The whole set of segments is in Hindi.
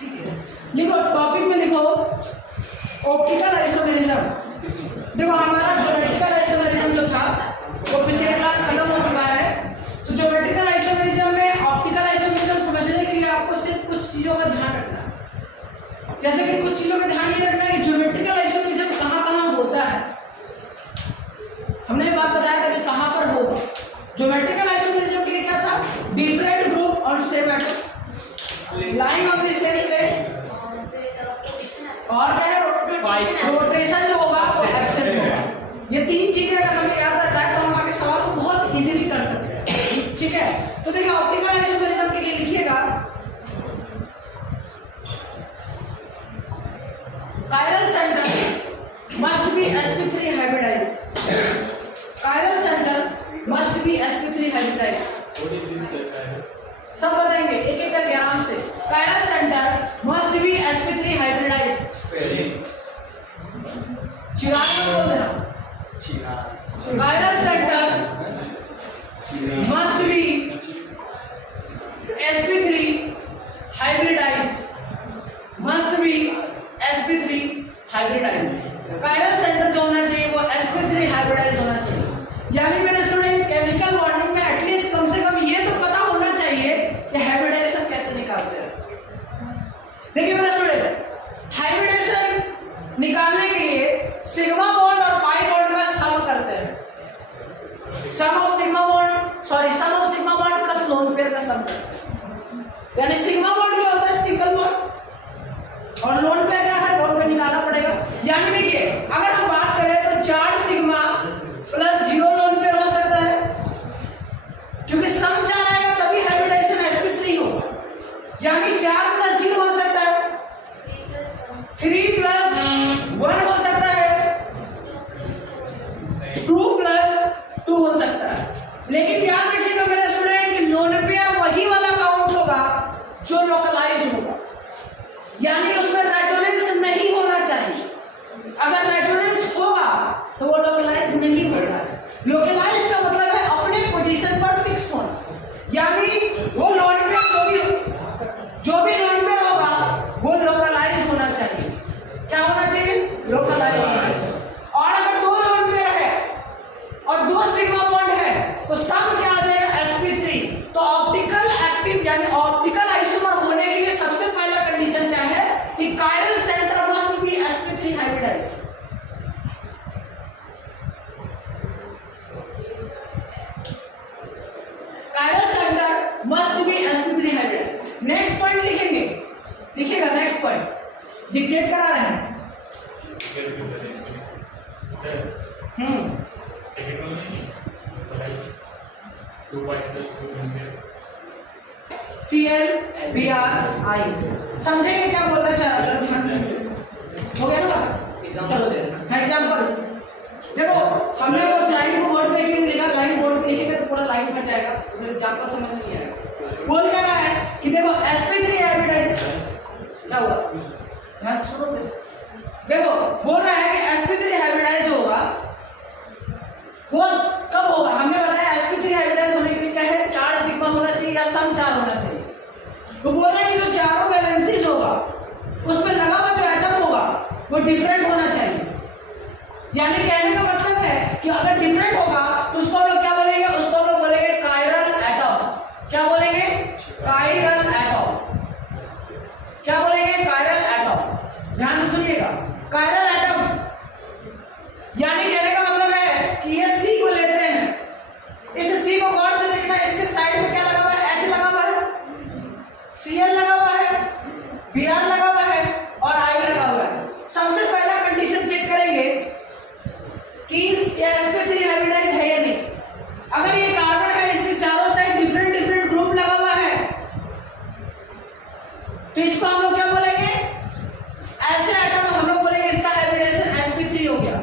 ठीक है, लिखो टॉपिक में लिखो ऑप्टिकल आइसोमेरिज्म। देखो हमारा ज्योमेट्रिकल आइसोमेरिज्म जो था वो पिछले क्लास खत्म हो चुका है। तो ज्योमेट्रिकल आइसोमेरिज्म में ऑप्टिकल आइसोमेरिज्म समझने के लिए आपको सिर्फ कुछ चीजों का ध्यान रखना है। जैसे कि कुछ चीजों का ध्यान ये रखना है कि ज्योमेट्रिकल आइसोमेरिज्म कहाँ होता है। हमने ये बात बताया था कि कहाँ पर होगा। ज्योमेट्रिकल आइसोमेरिज्म के लिए क्या था, different group on same atom, line on the same plane, और क्या है रोटेशन जो होगा वो एक्सेस होगा। ये तीन चीजें अगर हमें याद रहता है तो हम आगे सवाल को बहुत इजीली कर सकते हैं। ठीक है, तो देखिए ऑप्टिकल आइसोमेरिज्म के लिए लिखिएगा chiral center must be sp3 hybridized। chiral center must be sp3 hybridized। सब बताएंगे एक एक करके आराम से। chiral center must be sp3 hybridized। चिराग बोल देना। chiral center must be sp3 hybridized। must be sp3 hybridized। chiral center जो होना चाहिए वो sp3 hybridized होना चाहिए। यानी मेरे स्टूडेंट केमिकल बॉन्डिंग में एटलीस्ट कम से कम ये तो पता होना चाहिए कि हाइब्रिडाइजेशन कैसे निकालते हैं। देखिए मेरे स्टूडेंट हाइब्रिडाइजेशन निकालने के लिए सिग्मा बॉन्ड और पाई बॉन्ड का सम करते हैं। Sum of sigma bond plus lone pair का सम करते हैं। यानी सिग्मा बॉन्ड क्या होता है, सिंगल बॉन्ड, और लोन पेयर क्या है, लोन पेयर निकालना पड़ेगा। यानी देखिए अगर हम बात करें तो 4 सिग्मा प्लस 0 लोन पेयर हो सकता है, क्योंकि सम 4 आएगा तभी हाइब्रिडाइजेशन sp3 होगा। यानी 4 प्लस 0 हो सकता है, 3 प्लस 1 हो सकता है, 2 प्लस 2 हो सकता है। लेकिन याद रखिएगा मेरे स्टूडेंट कि लोन पेयर वही वाला काउंट होगा जो लोकलाइज्ड होगा, यानी उसमें रेजोनेंस नहीं होना चाहिए। अगर रेजोनेंस होगा तो वो लोकलाइज नहीं होगा। लोकलाइज का मतलब है अपने पोजीशन पर फिक्स होना, यानी वो लोन पेयर जो भी लोन पेयर होगा वो लोकलाइज होना चाहिए। क्या होना चाहिए, लोकलाइज होना चाहिए। और अगर 2 लोन पेयर है और 2 सिग्मा बॉन्ड है तो सम क्या आ जाएगा, sp3। तो ऑप्टिकल एक्टिव यानी ऑप्टिकल आइसोमर होने के लिए सबसे पहला कंडीशन क्या है कि chiral center must be sp3 hybridized। chiral center must be sp3 hybridized। Next point लिखेंगे, लिखिएगा नेक्स्ट पॉइंट, डिक्टेट करा रहे हैं। CL/Br/I समझेंगे क्या बोलना चाह रहा था, हो गया ना चलो एग्जाम्पल देखो। हमने वो स्लाइड को बोर्ड पे क्यों लिखा, लाइन बोर्ड पे लिखेंगे तो पूरा लाइन भर जाएगा, तो एग्जाम्पल समझ नहीं आएगा। बोल क्या रहा है कि देखो sp3 हाइब्रिडाइज्ड क्या हुआ, यहां सुनो देखो बोल रहा है कि sp3 हाइब्रिडाइज्ड होगा। वो कब होगा, हमने बताया sp3 हाइब्रिडाइज्ड होने के लिए क्या है, 4 सिग्मा होना चाहिए या सम 4 होना चाहिए। वो बोल रहे हैं कि जो चारों वैलेंसीज होगा उसमें लगा हुआ जो एटम होगा वो डिफरेंट होना चाहिए। यानी कहने का मतलब है कि अगर डिफरेंट होगा तो उसको हम लोग क्या बोलेंगे, उसको हम लोग बोलेंगे कायरल एटम। क्या बोलेंगे, कायरल एटम। क्या बोलेंगे, कायरल एटम। ध्यान से सुनिएगा, कायरल एटम। यानी कहने का मतलब है कि ये C को लेते हैं, इस C को गौर से देखना, इसके साइड में क्या लगा हुआ है, H लगा हुआ है, Cl लगा हुआ है, Br लगा हुआ है और I लगा हुआ है। सबसे पहला कंडीशन चेक करेंगे कि sp3 हाइब्रिडाइज्ड है या नहीं। अगर ये कार्बन है, इसके चारों साइड डिफरेंट डिफरेंट ग्रुप लगा हुआ है तो इसको हम लोग क्या बोलेंगे, ऐसे एटम हम लोग बोलेंगे इसका हाइब्रिडाइजेशन sp3 हो गया,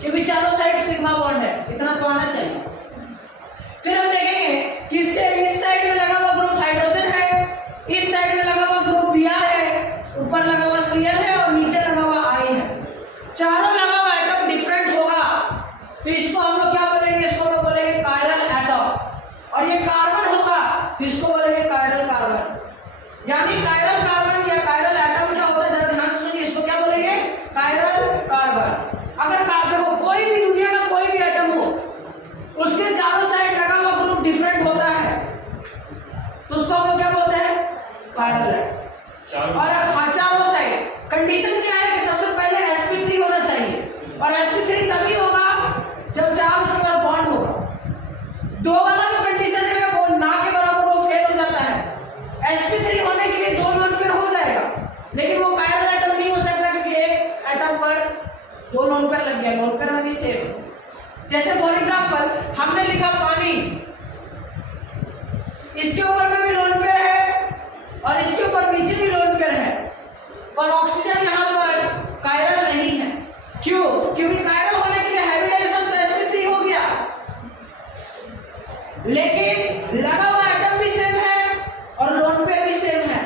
क्योंकि चारों साइड सिग्मा बॉन्ड है। इतना तो आना चाहिए। फिर हम देखेंगे कि इसके इस साइड में लगा हुआ ग्रुप हाइड्रोजन है, इस साइड में लगा हुआ ग्रुप Br है, ऊपर लगा हुआ Cl है और नीचे लगा हुआ I है। चारों लगा हुआ एटम डिफरेंट होगा तो इसको हम लोग क्या बोलेंगे, इसको हम लोग बोलेंगे कायरल एटम। और ये कार्बन होगा तो इसको बोलेंगे कायरल कार्बन। यानी कायरल कार्बन या और हाँ चारों साइड। कंडीशन क्या है कि सबसे पहले sp3 होना चाहिए और sp3 तभी होगा जब 4 उसके पास बॉन्ड होगा। 2 वाला जो कंडीशन है वो ना के बराबर, वो फेल हो जाता है। sp3 होने के लिए 2 लोन पेयर हो जाएगा, लेकिन वो कायरल एटम नहीं हो सकता क्योंकि एक एटम पर 2 लोन पेयर लग गया। लोन पेयर वाली सेम, जैसे फॉर एग्जांपल हमने लिखा पानी, इसके ऊपर में भी लोन पेयर है और इसके ऊपर नीचे भी लोन पेयर है, पर ऑक्सीजन यहाँ पर कायरल नहीं है। क्यों? क्योंकि कायरल होने के लिए हाइब्रिडाइजेशन तो sp3 हो गया, लेकिन लगा हुआ एटम भी सेम है और लोन पेयर भी सेम है।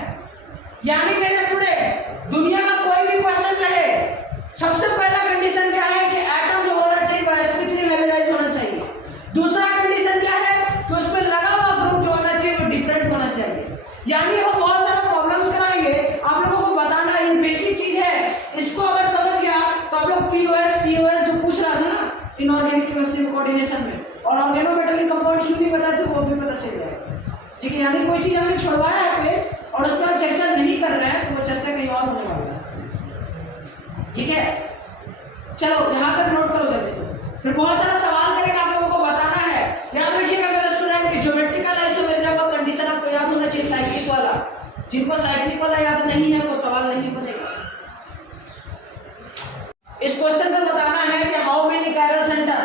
यानी मेरे स्टूडेंट, दुनिया का कोई भी क्वेश्चन रहे, सबसे पहला कंडीशन क्या है कि एटम जो होना चाहिए वो sp3 हाइब्रिडाइज होना चाहिए। दूसरा कंडीशन क्या है कि उसमें लगा हुआ ग्रुप जो होना चाहिए वो डिफरेंट होना चाहिए। यानी वो बहुत सारे प्रॉब्लम्स कराएंगे, आप लोगों को बताना ये बेसिक चीज है। इसको अगर समझ गया तो आप लोग पीओएस सीओएस जो पूछ रहा था ना इनऑर्गेनिक केमिस्ट्री में कोऑर्डिनेशन में, और ऑर्गेनोमेटेलिक कंपाउंड क्यों नहीं बताए थे वो भी पता चल जाएगा। ठीक है, यानी कोई चीज हमने छुड़वाया है पेज और उस पर चर्चा नहीं कर रहे हैं तो वो चर्चा कहीं और होने वाला है। ठीक है, चलो यहाँ तक नोट करो जल्दी से, फिर बहुत सारा सवाल करेंगे, आप लोगों को बताना है। याद रखिएगा मेरे स्टूडेंट की ज्योमेट्रिकल आइसोमेरिज्म का कंडीशन आपको याद होना चाहिए, साइक्लिक वाला। जिनको साइक्लिक वाला याद नहीं है वो सवाल नहीं बनेगा। इस क्वेश्चन से बताना है कि हाउ मेनी कायरल सेंटर,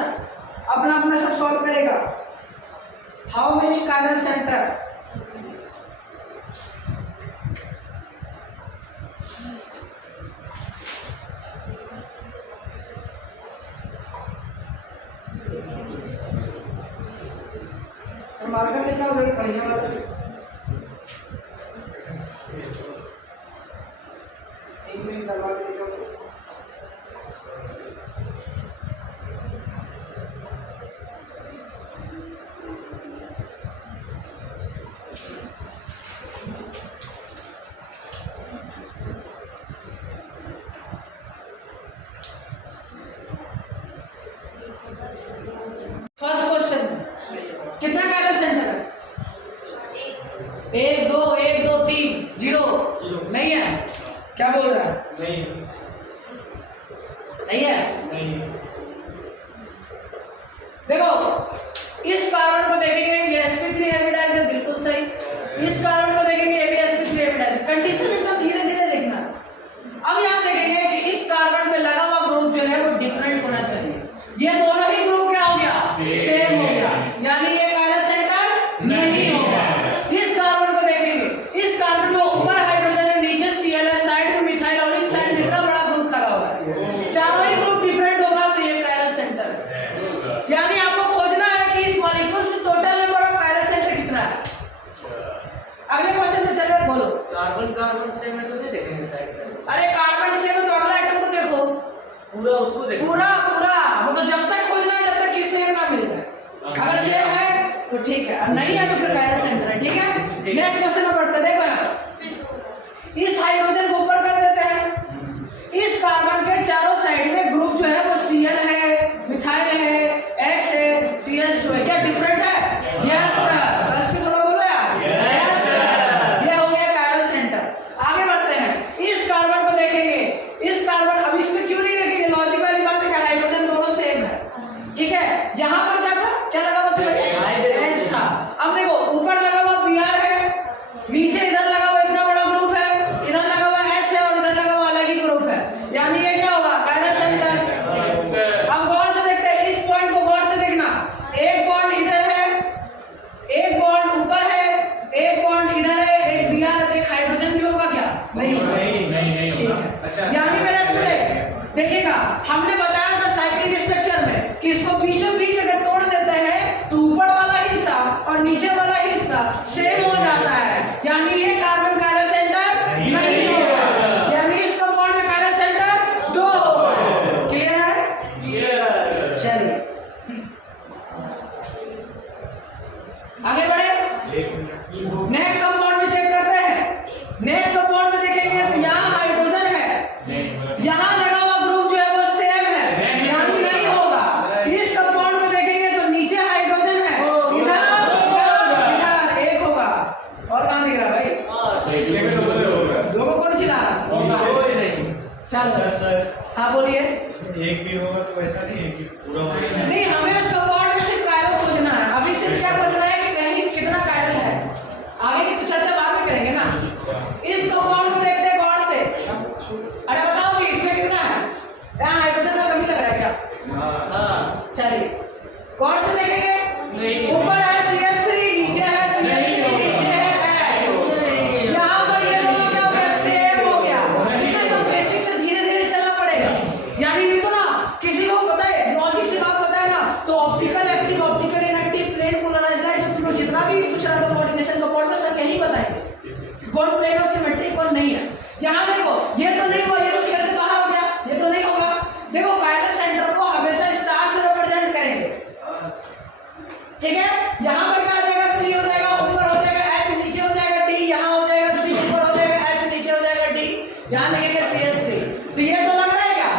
अपना अपना सब सॉल्व करेगा। How many chiral centre, marker लेकर ऑलरेडी बढ़िया मार्कर, एक मिनट दबा के लेकर फर्स्ट क्वेश्चन, कितना कायरल सेंटर है? 1 2 1 2 3 0 नहीं है। क्या बोल रहा है? नहीं है। देखो इस कार्बन को देखेंगे ये sp3 हाइब्रिडाइज है, बिल्कुल सही। इस कार्बन को देखेंगे ये भी sp3 हाइब्रिडाइज है। कंडीशन एकदम धीरे धीरे देखना। अब यहाँ देखेंगे कि इस कार्बन पे लगा हुआ ग्रुप जो है वो डिफरेंट होना चाहिए। ये दोनों ही ग्रुप क्या हो गया? सेम हो गया, यानी ये कायरल सेंटर नहीं होगा। इस कार्बन को देखेंगे, इस कार्बन में ऊपर हाइड्रोजन है, नीचे Cl है, साइड में मिथाइल और इस साइड में इतना बड़ा ग्रुप लगा हुआ है, चारों ही ग्रुप डिफरेंट होगा तो ये कायरल सेंटर है। यानी आपको खोजना है कि इस मॉलिक्यूल्स में total number of chiral centre कितना है। अगले क्वेश्चन पे चलिए, बोलो। कार्बन सेम है तो नहीं देखेंगे साइड से। अरे कार्बन सेम है तो अगला आइटम को देखो, पूरा उसको देखो, पूरा वो तो जब तक खोजना है जब तक कि सेम ना मिल जाए। अगर सेम है तो ठीक है, और नहीं है तो फिर कायरल सेंटर है। ठीक है, नेक्स्ट क्वेश्चन में बढ़ते। देखो यहाँ इस हाइड्रोजन को ऊपर कर देते हैं, इस कार्बन के चारों साइड में ग्रुप जो है वो Cl है, मिथाइल है, H है, CS जो है क्या डिफरेंट है? यस सर, बस के थोड़ा बोलो यार। यस सर, ये हो गया कायरल सेंटर। आगे बढ़ते हैं, इस कार्बन को देखेंगे, इस कार्बन, अब इसमें क्यों नहीं देखेंगे, लॉजिक वाली बात है कि हाइड्रोजन दोनों सेम है। ठीक है, यहाँ पर क्या था, क्या लगा हुआ था? H था। अब देखो ऊपर लगा हुआ Br है, नीचे इधर लगा हुआ इतना बड़ा ग्रुप है, इधर लगा हुआ H है और इधर लगा हुआ अलग ही ग्रुप है, यानी ये क्या होगा? Chiral centre. अब गौर से देखते हैं, इस पॉइंट को गौर से देखना, एक बॉन्ड इधर है, एक बॉन्ड ऊपर है, एक बॉन्ड इधर है, एक Br है, एक हाइड्रोजन भी होगा क्या? नहीं होगा। यानी मेरा स्टूडेंट देखिएगा, हमने बताया था साइक्लिक स्ट्रक्चर में कि इसको बीचों बीच अगर तोड़ देते हैं तो ऊपर वाला हिस्सा और नीचे वाला हिस्सा सेम हो जाता है, यानी ये कार्बन कायरल सेंटर नहीं होगा, यानी इस कंपाउंड में कायरल सेंटर 2 होगा। क्लियर है? चलिए आगे बढ़े, नेक्स्ट कंपाउंड में चेक करते हैं। नेक्स्ट कंपाउंड में देखेंगे तो यहाँ हाइड्रोजन है, यहाँ लगा हुआ ग्रुप जो है वो सेम है, यानी नहीं होगा। इस कंपाउंड को देखेंगे तो नीचे हाइड्रोजन है, इधर एक होगा, और कहाँ दिख रहा है भाई? लोगों को नहीं चिल्ला रहा कोई नहीं। चलो अच्छा सर, हाँ बोलिए। इसमें एक भी होगा तो ऐसा नहीं है कि पूरा हो जाएगा। नहीं, हमें उस कंपाउंड में सिर्फ कायरल खोजना है। अभी सिर्फ क्या खोजना है कि कहीं कितना कायरल है। आगे की तो चर्चा बाद में करेंगे ना। इस कंपाउंड को देखते हैं गौर से। अरे बताओ कि इसमें कितना है? यहाँ हाइड्रोजन का कमी लग रहा है क्या? हाँ। चलिए गौर से देखेंगे। नहीं। ऊपर है CH3, नीचे है CH3, नीचे है H। यहाँ पर ये दोनों क्या हो गया? सेम हो गया। ठीक है, तो बेसिक से धीरे-धीरे चलना पड़ेगा। यानी नहीं तो ना किसी को पता है, लॉजिक से बात पता है ना, तो optical active, optical inactive, plane polarized light, जो तुम जितना भी पूछ रहा था कोऑर्डिनेशन का पॉइंट में सब यही बताएंगे। कौन प्लेन ऑफ सिमेट्री कौन नहीं है। यहाँ देखो, ये तो नहीं हुआ, ये तो खेल से बाहर हो गया, ये तो नहीं होगा। देखो कायरल सेंटर को हमेशा स्टार से रिप्रेजेंट करेंगे। ठीक है, यहाँ पर क्या आ जाएगा? C हो जाएगा, ऊपर हो जाएगा H, नीचे हो जाएगा D, यहाँ हो जाएगा C, ऊपर हो जाएगा H, नीचे हो जाएगा D, यहाँ लिखेंगे CH3। तो ये तो लग रहा है क्या?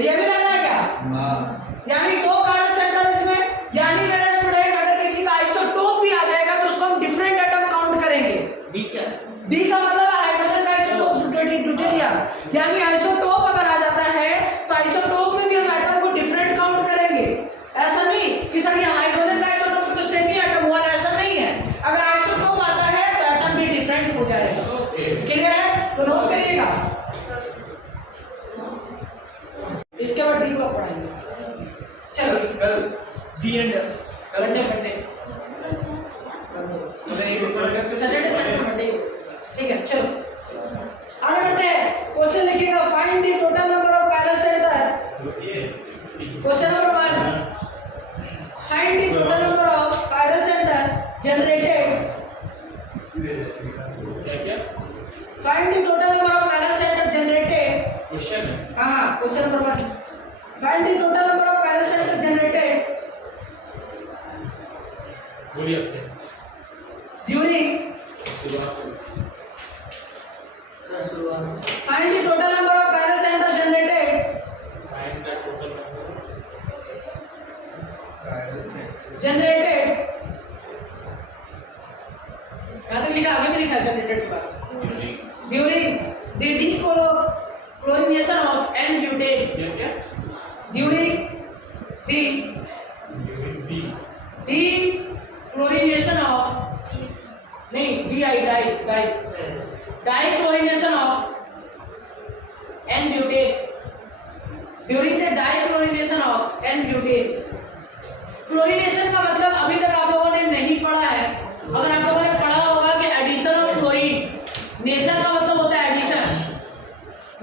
ये भी लग रहा है क्या? यानी दो कायरल सेंटर इसमें। यानी मेरे स्टूडेंट अगर किसी का आइसोटोप भी आ जाएगा तो उसको हम डिफरेंट एटम काउंट करेंगे। डी क्या? डी का मतलब है हाइड्रोजन का आइसोटोप, ड्यूटेरियम। यानी आइसोटोप अगर आ जाता है तो आइसोटोप में भी हम एटम को डिफरेंट काउंट करेंगे। ऐसा नहीं कि सर ये हाइड्रोजन का आइसोटोप तो सेम ही एटम हुआ, ऐसा नहीं है। अगर आइसोटोप आता है तो एटम भी डिफरेंट हो जाएगा। क्लियर है? तो नोट करिएगा। इसके बाद डी ब्लॉक पढ़ाएंगे। चलो D and F. Saturday Sunday Monday. ठीक है, चलो आगे बढ़ते हैं। क्वेश्चन लिखिएगा, find the total number of chiral centre. Question number 1, find the total number of chiral centre generated. क्या? Find the total number of chiral centre generated. Question है। हाँ, question number 1, find the total number of chiral centre generated बोलिए आपसे। During. Find the total number of chiral centers generated. Find the total number. Generated. यहाँ तक लिखा, आगे भी लिखा है generated के बाद। During the dechlorination of N-butane. क्या? During the dechlorination of dichlorination of N-butane. During the dichlorination of N-butane. Chlorination का मतलब अभी तक आप लोगों ने नहीं पढ़ा है। अगर आप लोगों ने पढ़ा होगा कि एडिशन ऑफ क्लोरीन, नेशन का मतलब होता है एडिशन।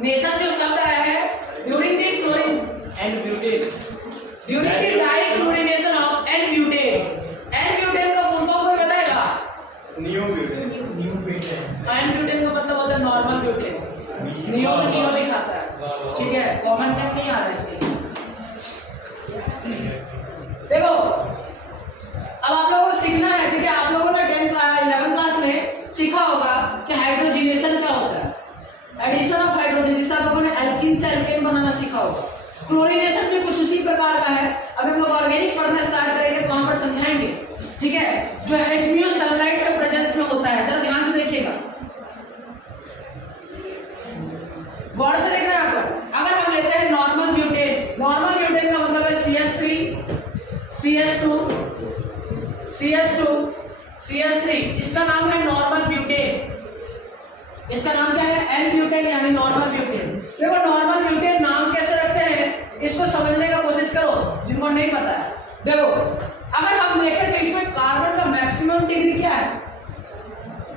नेशन जो शब्द आया है during the chlorine and butane. During the dichlorination of N-butane। N-butane का फुल फॉर्म कोई बताएगा? N-butane का मतलब होता है नॉर्मल ब्यूटेन। नियो में नियो लिखाता है। ठीक है, कॉमन नेम नहीं आ रहा है। देखो अब आप लोगों को सीखना है। ठीक है, आप लोगों ने 11 क्लास में सीखा होगा कि हाइड्रोजनेशन क्या होता है, एडिशन ऑफ हाइड्रोजन, जिससे आप लोगों ने एल्कीन से एल्केन बनाना सीखा होगा। क्लोरीनेशन भी कुछ उसी प्रकार का है। अभी हम लोग ऑर्गेनिक पढ़ना स्टार्ट करेंगे तो वहां पर समझाएंगे। ठीक है, जो HBO सनलाइट के प्रेजेंस में होता है, जरा ध्यान से देखिएगा, गौर से देखना है आपको। अगर हम लेते हैं नॉर्मल ब्यूटेन, नॉर्मल ब्यूटेन का मतलब है CH3 CH2 CH2 CH3, इसका नाम है नॉर्मल ब्यूटेन। इसका नाम क्या है? N-butane यानी नॉर्मल ब्यूटेन। देखो नॉर्मल ब्यूटेन नाम कैसे रखते हैं इसको समझने का कोशिश करो जिनको नहीं पता है। देखो अगर हम देखें तो इसमें कार्बन का मैक्सिमम डिग्री क्या है?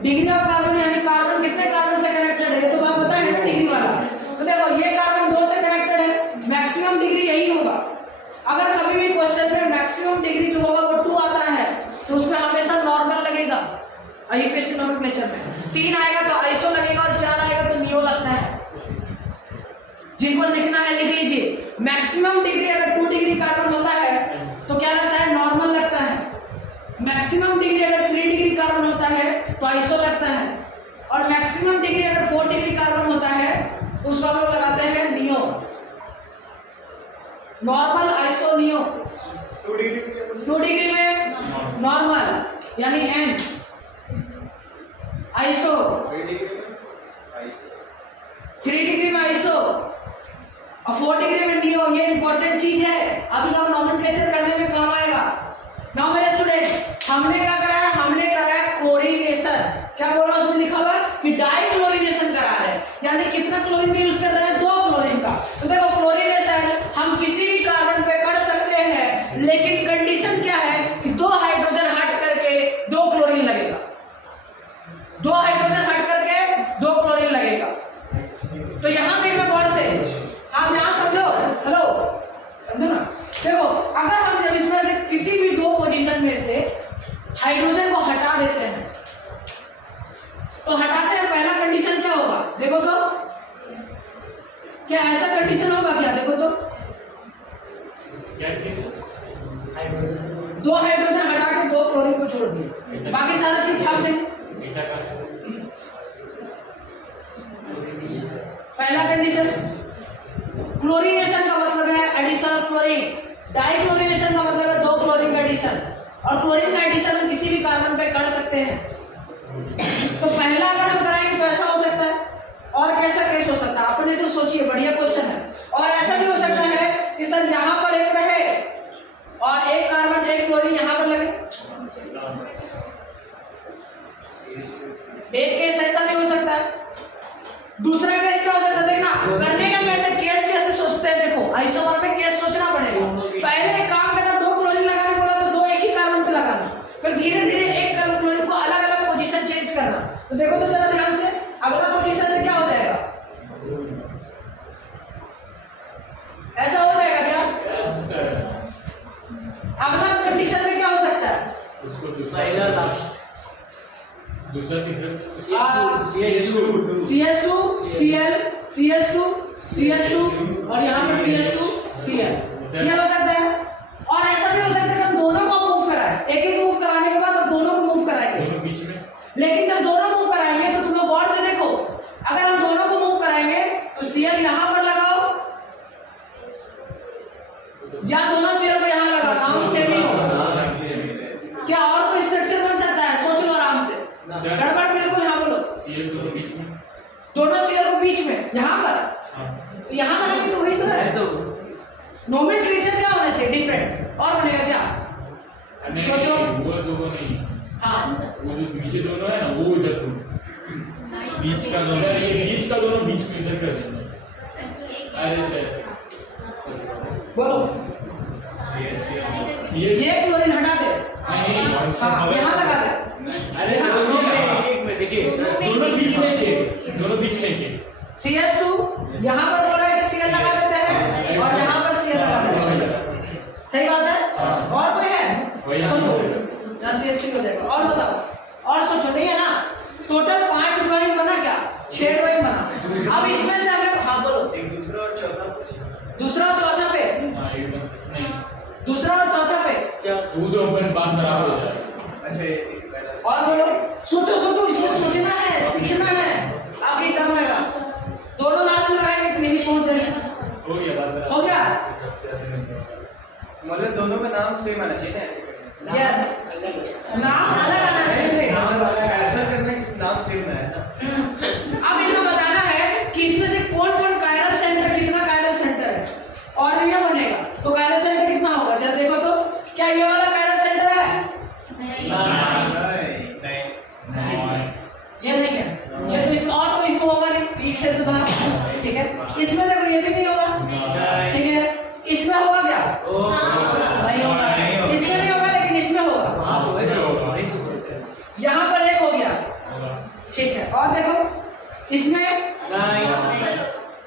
डिग्री ऑफ कार्बन, यानी कार्बन कितने कार्बन से कनेक्टेड है, ये तो बात पता है ना डिग्री वाला। तो देखो ये कार्बन 2 से कनेक्टेड है, मैक्सिमम डिग्री यही होगा। अगर कभी भी क्वेश्चन में मैक्सिमम डिग्री जो होगा वो 2 आता है तो उसमें हमेशा नॉर्मल लगेगा। आईपीएससी नोमेनक्लेचर में 3 आएगा तो आइसो लगेगा और 4 आएगा तो नियो लगता है। जिनको लिखना है लिख लीजिए। मैक्सिमम डिग्री अगर 2 डिग्री कार्बन होता है तो क्या लगता है? नॉर्मल लगता है। मैक्सिमम डिग्री अगर 3 डिग्री कार्बन होता है तो आइसो लगता है, और मैक्सिमम डिग्री अगर 4 डिग्री कार्बन होता है तो उसको हम लोग लगाते हैं neo. Normal, iso, neo. 2 degree में नॉर्मल यानी N, आइसो 3 डिग्री में आइसो और 4 डिग्री में नियो। ये इंपॉर्टेंट चीज है, अभी लोग नॉमेनक्लेचर करने में काम आएगा। नाउ मेरे स्टूडेंट, हमने क्या कराया? हमने कराया क्लोरीनेशन। क्या बोला उसमें लिखा हुआ कि डाइक्लोरीनेशन करा रहे हैं, यानी कितना क्लोरीन का यूज कर रहे हैं? 2 क्लोरीन का। तो देखो क्लोरीनेशन हम किसी भी कार्बन पे कर सकते हैं, लेकिन कंडीशन क्या है कि 2 हाइड्रोजन हट करके 2 क्लोरीन लगेगा। 2 हाइड्रोजन हट करके 2 क्लोरीन लगेगा। तो यहां देखना गौर से, आप यहां समझो। हेलो, समझो ना। देखो अगर हम जब इसमें से किसी भी 2 पोजीशन में से हाइड्रोजन को हटा देते हैं, तो हटाते हैं पहला कंडीशन क्या होगा? देखो तो, क्या ऐसा कंडीशन होगा क्या? देखो तो, क्या हाइड्रोजन 2 हाइड्रोजन हटा के 2 क्लोरीन को छोड़ दिए, बाकी सारा चीज छाप देंगे। ऐसा कर पहला कंडीशन। क्लोरीनेशन का मतलब है एडिशन ऑफ क्लोरीन। डाइक्लोरीनेशन का मतलब है 2 क्लोरीन का एडिशन, और क्लोरीन का एडिशन हम किसी भी कार्बन पे कर सकते हैं। तो पहला अगर हम कराएंगे तो ऐसा हो सकता है, और कैसा केस हो सकता है? अपने से सोचिए, बढ़िया क्वेश्चन है। और ऐसा भी हो सकता है कि सर यहां पर एक रहे और एक कार्बन एक क्लोरीन यहां पर लगे। एक केस ऐसा भी हो सकता है। दूसरा केस क्या हो सकता है? देखना करने का कैसे केस कैसे सोचते हैं। देखो आइसोमर में केस सोचना पड़ेगा। पहले एक काम करना, 2 क्लोरीन लगाने बोला तो 2 एक ही कार्बन पे लगाना, फिर धीरे धीरे एक क्लोरीन को अलग अलग पोजीशन चेंज करना। तो देखो तो जरा ध्यान से, अगला पोजीशन में क्या हो जाएगा? ऐसा हो जाएगा क्या? अगला कंडीशन में क्या हो सकता है? उसको दूसरा तीसरा CH2 Cl CH2 CH2 और यहाँ पर CH2 Cl, ये हो सकता है। और ऐसा भी हो सकता है कि हम दोनों को मूव कराएं, एक एक मूव कराने के बाद हम दोनों को मूव कराएंगे दोनों बीच में। लेकिन जब दोनों मूव कराएंगे तो तुम लोग गौर से देखो, अगर हम दोनों को मूव कराएंगे तो Cl यहाँ पर लगाओ या दोनों Cl को यहाँ लगाओ, काम सेम ही होगा। क्या और कोई स्ट्रक्चर बन सकता है? सोच लो आराम से, गड़बड़ बिल्कुल। यहाँ बोलो सीएल दोनों बीच में, दोनों Cl को बीच में यहाँ पर, यहाँ लगाएंगे तो वही तो है। नोमेनक्लेचर क्या होना चाहिए? डिफरेंट। और बनेगा क्या? सोचो। वो दोनों नहीं, हाँ, वो जो नीचे दोनों है ना, वो इधर बीच का दोनों, ये बीच का दोनों बीच में इधर कर देना। अरे सर बोलो ये क्लोरीन हटा दे। हाँ, यहाँ लगा दे। अरे दोनों में देखिए, दोनों बीच में के, दोनों बीच में के। CH2 यहाँ पर बोला है कि Cl लगा देते हैं और यहाँ पर Cl लगा देते हैं। सही बात है? और कोई है? सोचो, यहाँ CH3 हो जाएगा। और बताओ, और सोचो। नहीं है ना? टोटल 5 ड्राइंग बना क्या? 6 ड्राइंग बना। अब इसमें से हमें, हाँ बोलो, एक दूसरा और चौथा दूसरा और चौथा पे, नहीं, दूसरा और चौथा पे क्या तू तो अपन बात बराबर हो जाएगा। अच्छा, और बोलो, सोचो सोचो, इसमें सोचना है, सीखना है, आपके एग्जाम आएगा। दोनों लास्ट में लगाएंगे तो नहीं पहुंच जाएंगे। हो गया बात बराबर। हो गया? मतलब दोनों का नाम सेम आना चाहिए ना, ऐसे करने यस, नाम अलग आना चाहिए। ऐसा करने का नाम सेम है ना। अब इनको बताना है कि इसमें से कौन कौन कायरल सेंटर, कितना कायरल सेंटर है, और नहीं बनेगा तो कायरल सेंटर कितना होगा? जरा देखो तो, क्या ये वाला कायरल सेंटर है? ये नहीं है, ये तो इसमें, और तो इसमें होगा नहीं, एक खेल से बाहर। ठीक है, इसमें देखो ये भी नहीं होगा। ठीक है, इसमें होगा क्या? नहीं होगा। इसमें नहीं होगा, लेकिन इसमें होगा। यहाँ पर एक हो गया। ठीक है, और देखो इसमें,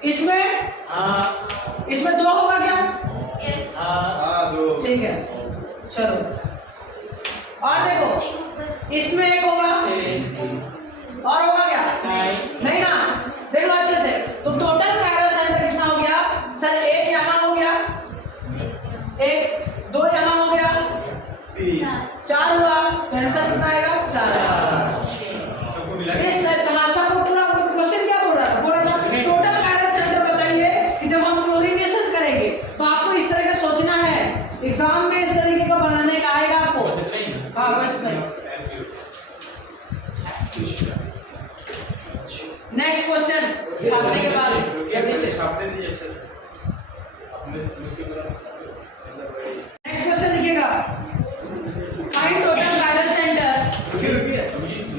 इसमें, इसमें 2 होगा क्या? ठीक है, चलो। और देखो इसमें 1 होगा, और होगा क्या? नहीं ना? देख लो अच्छे से। तो टोटल कायरल सेंटर कितना हो गया? सर 1 यहाँ हो गया, 1 2 यहाँ हो गया, 4 हुआ। तो आंसर कितना आएगा? 4। सबको मिला इस टाइप का सबको पूरा क्वेश्चन क्या बोल रहा था? बोल रहा था टोटल कायरल सेंटर बताइए कि जब हम क्लोरीनेशन करेंगे तो आपको इस तरह का सोचना है। एग्जाम में इस तरीके का बनाने का आएगा आपको। हाँ, बस इतना ही। नेक्स्ट क्वेश्चन छापने के बाद जल्दी से छापने दीजिए अच्छे से। नेक्स्ट क्वेश्चन लिखिएगा फाइंड टोटल कायरल सेंटर रुकिए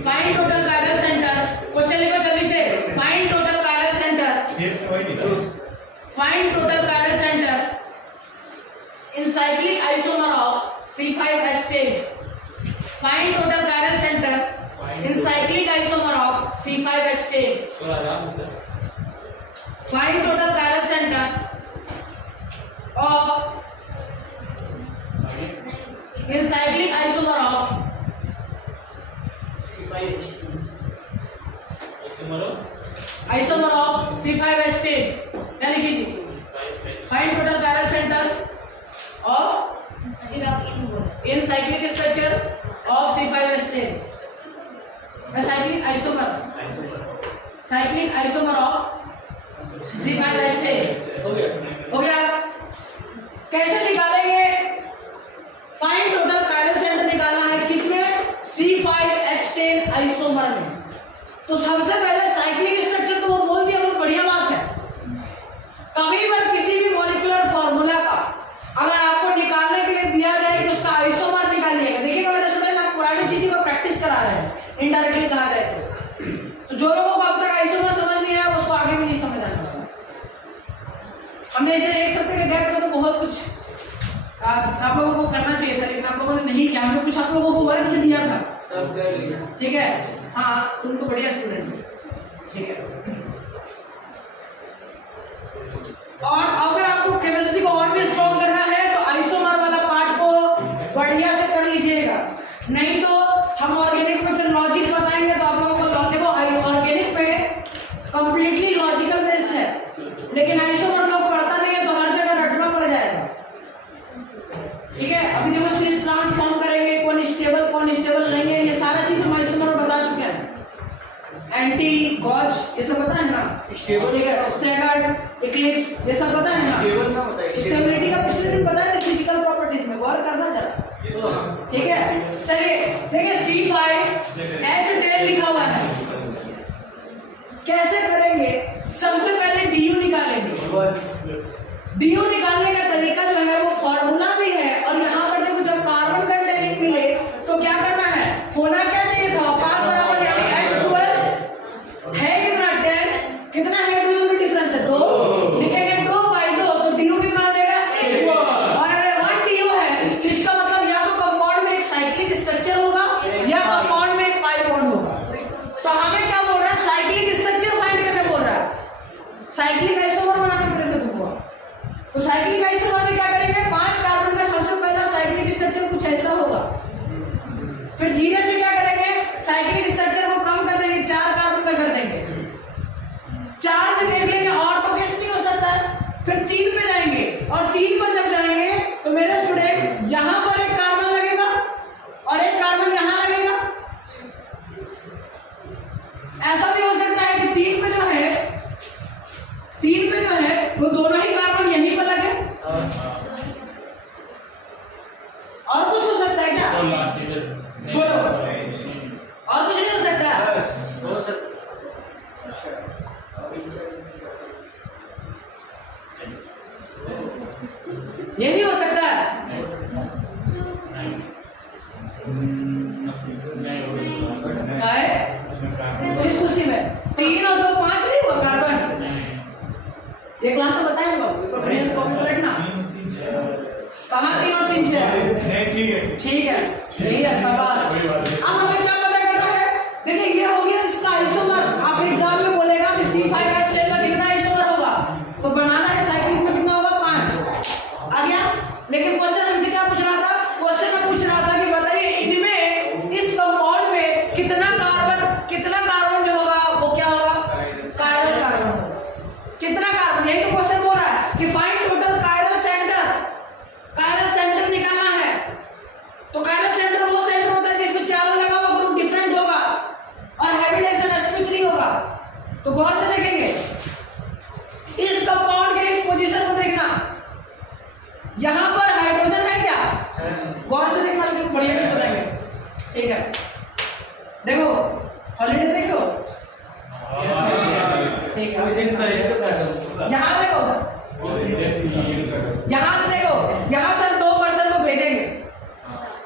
find total chiral centre question लिखो जल्दी से फाइंड टोटल कायरल सेंटर देर से वही निकलो। Find total chiral centre in cyclic isomer of C5H10 find total chiral centre in cyclic isomer of C5H10 find total chiral centre of in cyclic isomer of isomer of C5H10 क्या लिखेंगे find total chiral centre of in cyclic structure of C5H10 cyclic isomer of C5H10 हो गया कैसे निकालेंगे फाइंड टोटल कायरल सेंटर निकालना है किसमें C5H10 आइसोमर में तो सबसे पहले साइक्लिक स्ट्रक्चर तो वो बोल दिया बहुत बढ़िया बात है कभी पर किसी भी मॉलिक्यूलर फार्मूला का अगर आपको निकालने के लिए दिया जाए कि उसका आइसोमर निकालिएगा देखिएगा मेरे स्टूडेंट आप पुरानी चीजों को प्रैक्टिस करा रहे हैं इनडायरेक्टली कहा जाए तो जो लोगों को अब तक आइसोमर समझ नहीं आया उसको आगे भी नहीं समझ आना हमने इसे एक सप्ताह के गैप में तो बहुत कुछ आप लोगों को करना चाहिए था लेकिन आप लोगों ने नहीं किया हमने कुछ आप लोगों को वर्क भी दिया था सब कर लिया। ठीक है हाँ तुम तो बढ़िया स्टूडेंट हो ठीक है और अगर आपको केमिस्ट्री को और भी स्ट्रॉन्ग करना है तो आइसोमर वाला पार्ट को बढ़िया से कर लीजिएगा नहीं तो हम ऑर्गेनिक में फिर लॉजिक बताएंगे तो आप लोगों को देखो ऑर्गेनिक में कंप्लीटली लॉजिकल बेस्ड है लेकिन आइसोमर लोग पढ़ता नहीं है तो हर जगह रटना पड़ जाएगा ठीक है अभी देखो सिस ट्रांसफॉर्म करेंगे कौन स्टेबल लेंगे ये सारा चीज हम आइसोमर में बता चुके हैं एंटी गॉज ये सब पता है ना स्टेबल ठीक है स्टैगर्ड इक्लिप्स ये सब पता है ना स्टेबल ना बताइए स्टेबिलिटी का पिछले दिन बताया था फिजिकल प्रॉपर्टीज में गौर करना जरा ठीक है चलिए देखिए C5H10 लिखा हुआ है कैसे करेंगे सबसे पहले DU निकालेंगे DU निकालने का तरीका जो है वो फॉर्मूला भी है और यहाँ पर देखो जब कार्बन कंटेनिंग मिले तो क्या करना है होना क्या चाहिए था औकात बराबर यानी H12 है कितना 10 कितना है DU में डिफरेंस है 2 लिखेंगे 2/2 तो DU कितना आ जाएगा 1 और अगर 1 DU है तो इसका मतलब या तो कंपाउंड में एक साइक्लिक स्ट्रक्चर होगा या कंपाउंड में एक पाई बॉन्ड होगा तो हमें क्या बोल रहा है साइक्लिक स्ट्रक्चर फाइंड करने बोल रहा है साइक्लिक आइसोमर बनाने पड़े थे तुमको तो साइक्लिक आइसोमर में क्या करेंगे 5 कार्बन का सबसे पहला साइक्लिक स्ट्रक्चर कुछ ऐसा होगा फिर धीरे से क्या करेंगे साइक्लिक स्ट्रक्चर को कम कर देंगे 4 कार्बन का कर देंगे 4 में देख लेंगे और तो टेस्ट नहीं हो सकता है फिर 3 पे जाएंगे और 3 पर जब जाएंगे तो मेरे स्टूडेंट यहां पर एक कार्बन लगेगा और एक कार्बन यहां लगेगा ऐसा भी हो सकता है कि 3 पे जो है वो दोनों ही कार्बन यहीं पर लगे और कुछ हो सकता है क्या बोलो और कुछ नहीं हो सकता ये भी हो सकता है इस खुशी में 3 और 2 5 नहीं हुआ कार्बन ये क्लास में बताया बाबू एक बार बढ़िया से कॉपी कर लेना कहाँ 3 और 3 6 ठीक है शाबाश अब हमें क्या पता करना है देखिए ये हो गया इसका आइसोमर आप एग्जाम में बोलेगा कि C5H10 का कितना आइसोमर होगा तो बनाना है साइक्लिक में कितना होगा 5 आ गया लेकिन क्वेश्चन हमसे क्या पूछ रहा था क्वेश्चन में पूछ रहा था कि बताइए इनमें इस कंपाउंड में कितना कार्बन जो होगा वो क्या होगा कायरल कार्बन होगा कितना कार्बन यही तो क्वेश्चन बोल रहा है कि फाइंड टोटल कायरल सेंटर निकालना है तो कायरल सेंटर वो सेंटर होता है जिसमें चारों लगा हुआ ग्रुप डिफरेंट होगा और हाइब्रिडेशन sp3 होगा तो गौर से देखेंगे इस कंपाउंड के इस पोजीशन को देखना यहां पर हाइड्रोजन है क्या गौर से देखना तो बढ़िया से बताएंगे ठीक है देखो हॉलीडे देखो ठीक कोई दिन का एक साथ यहाँ देखो, यहाँ से देखो, यहाँ से 2 पर्सन को भेजेंगे,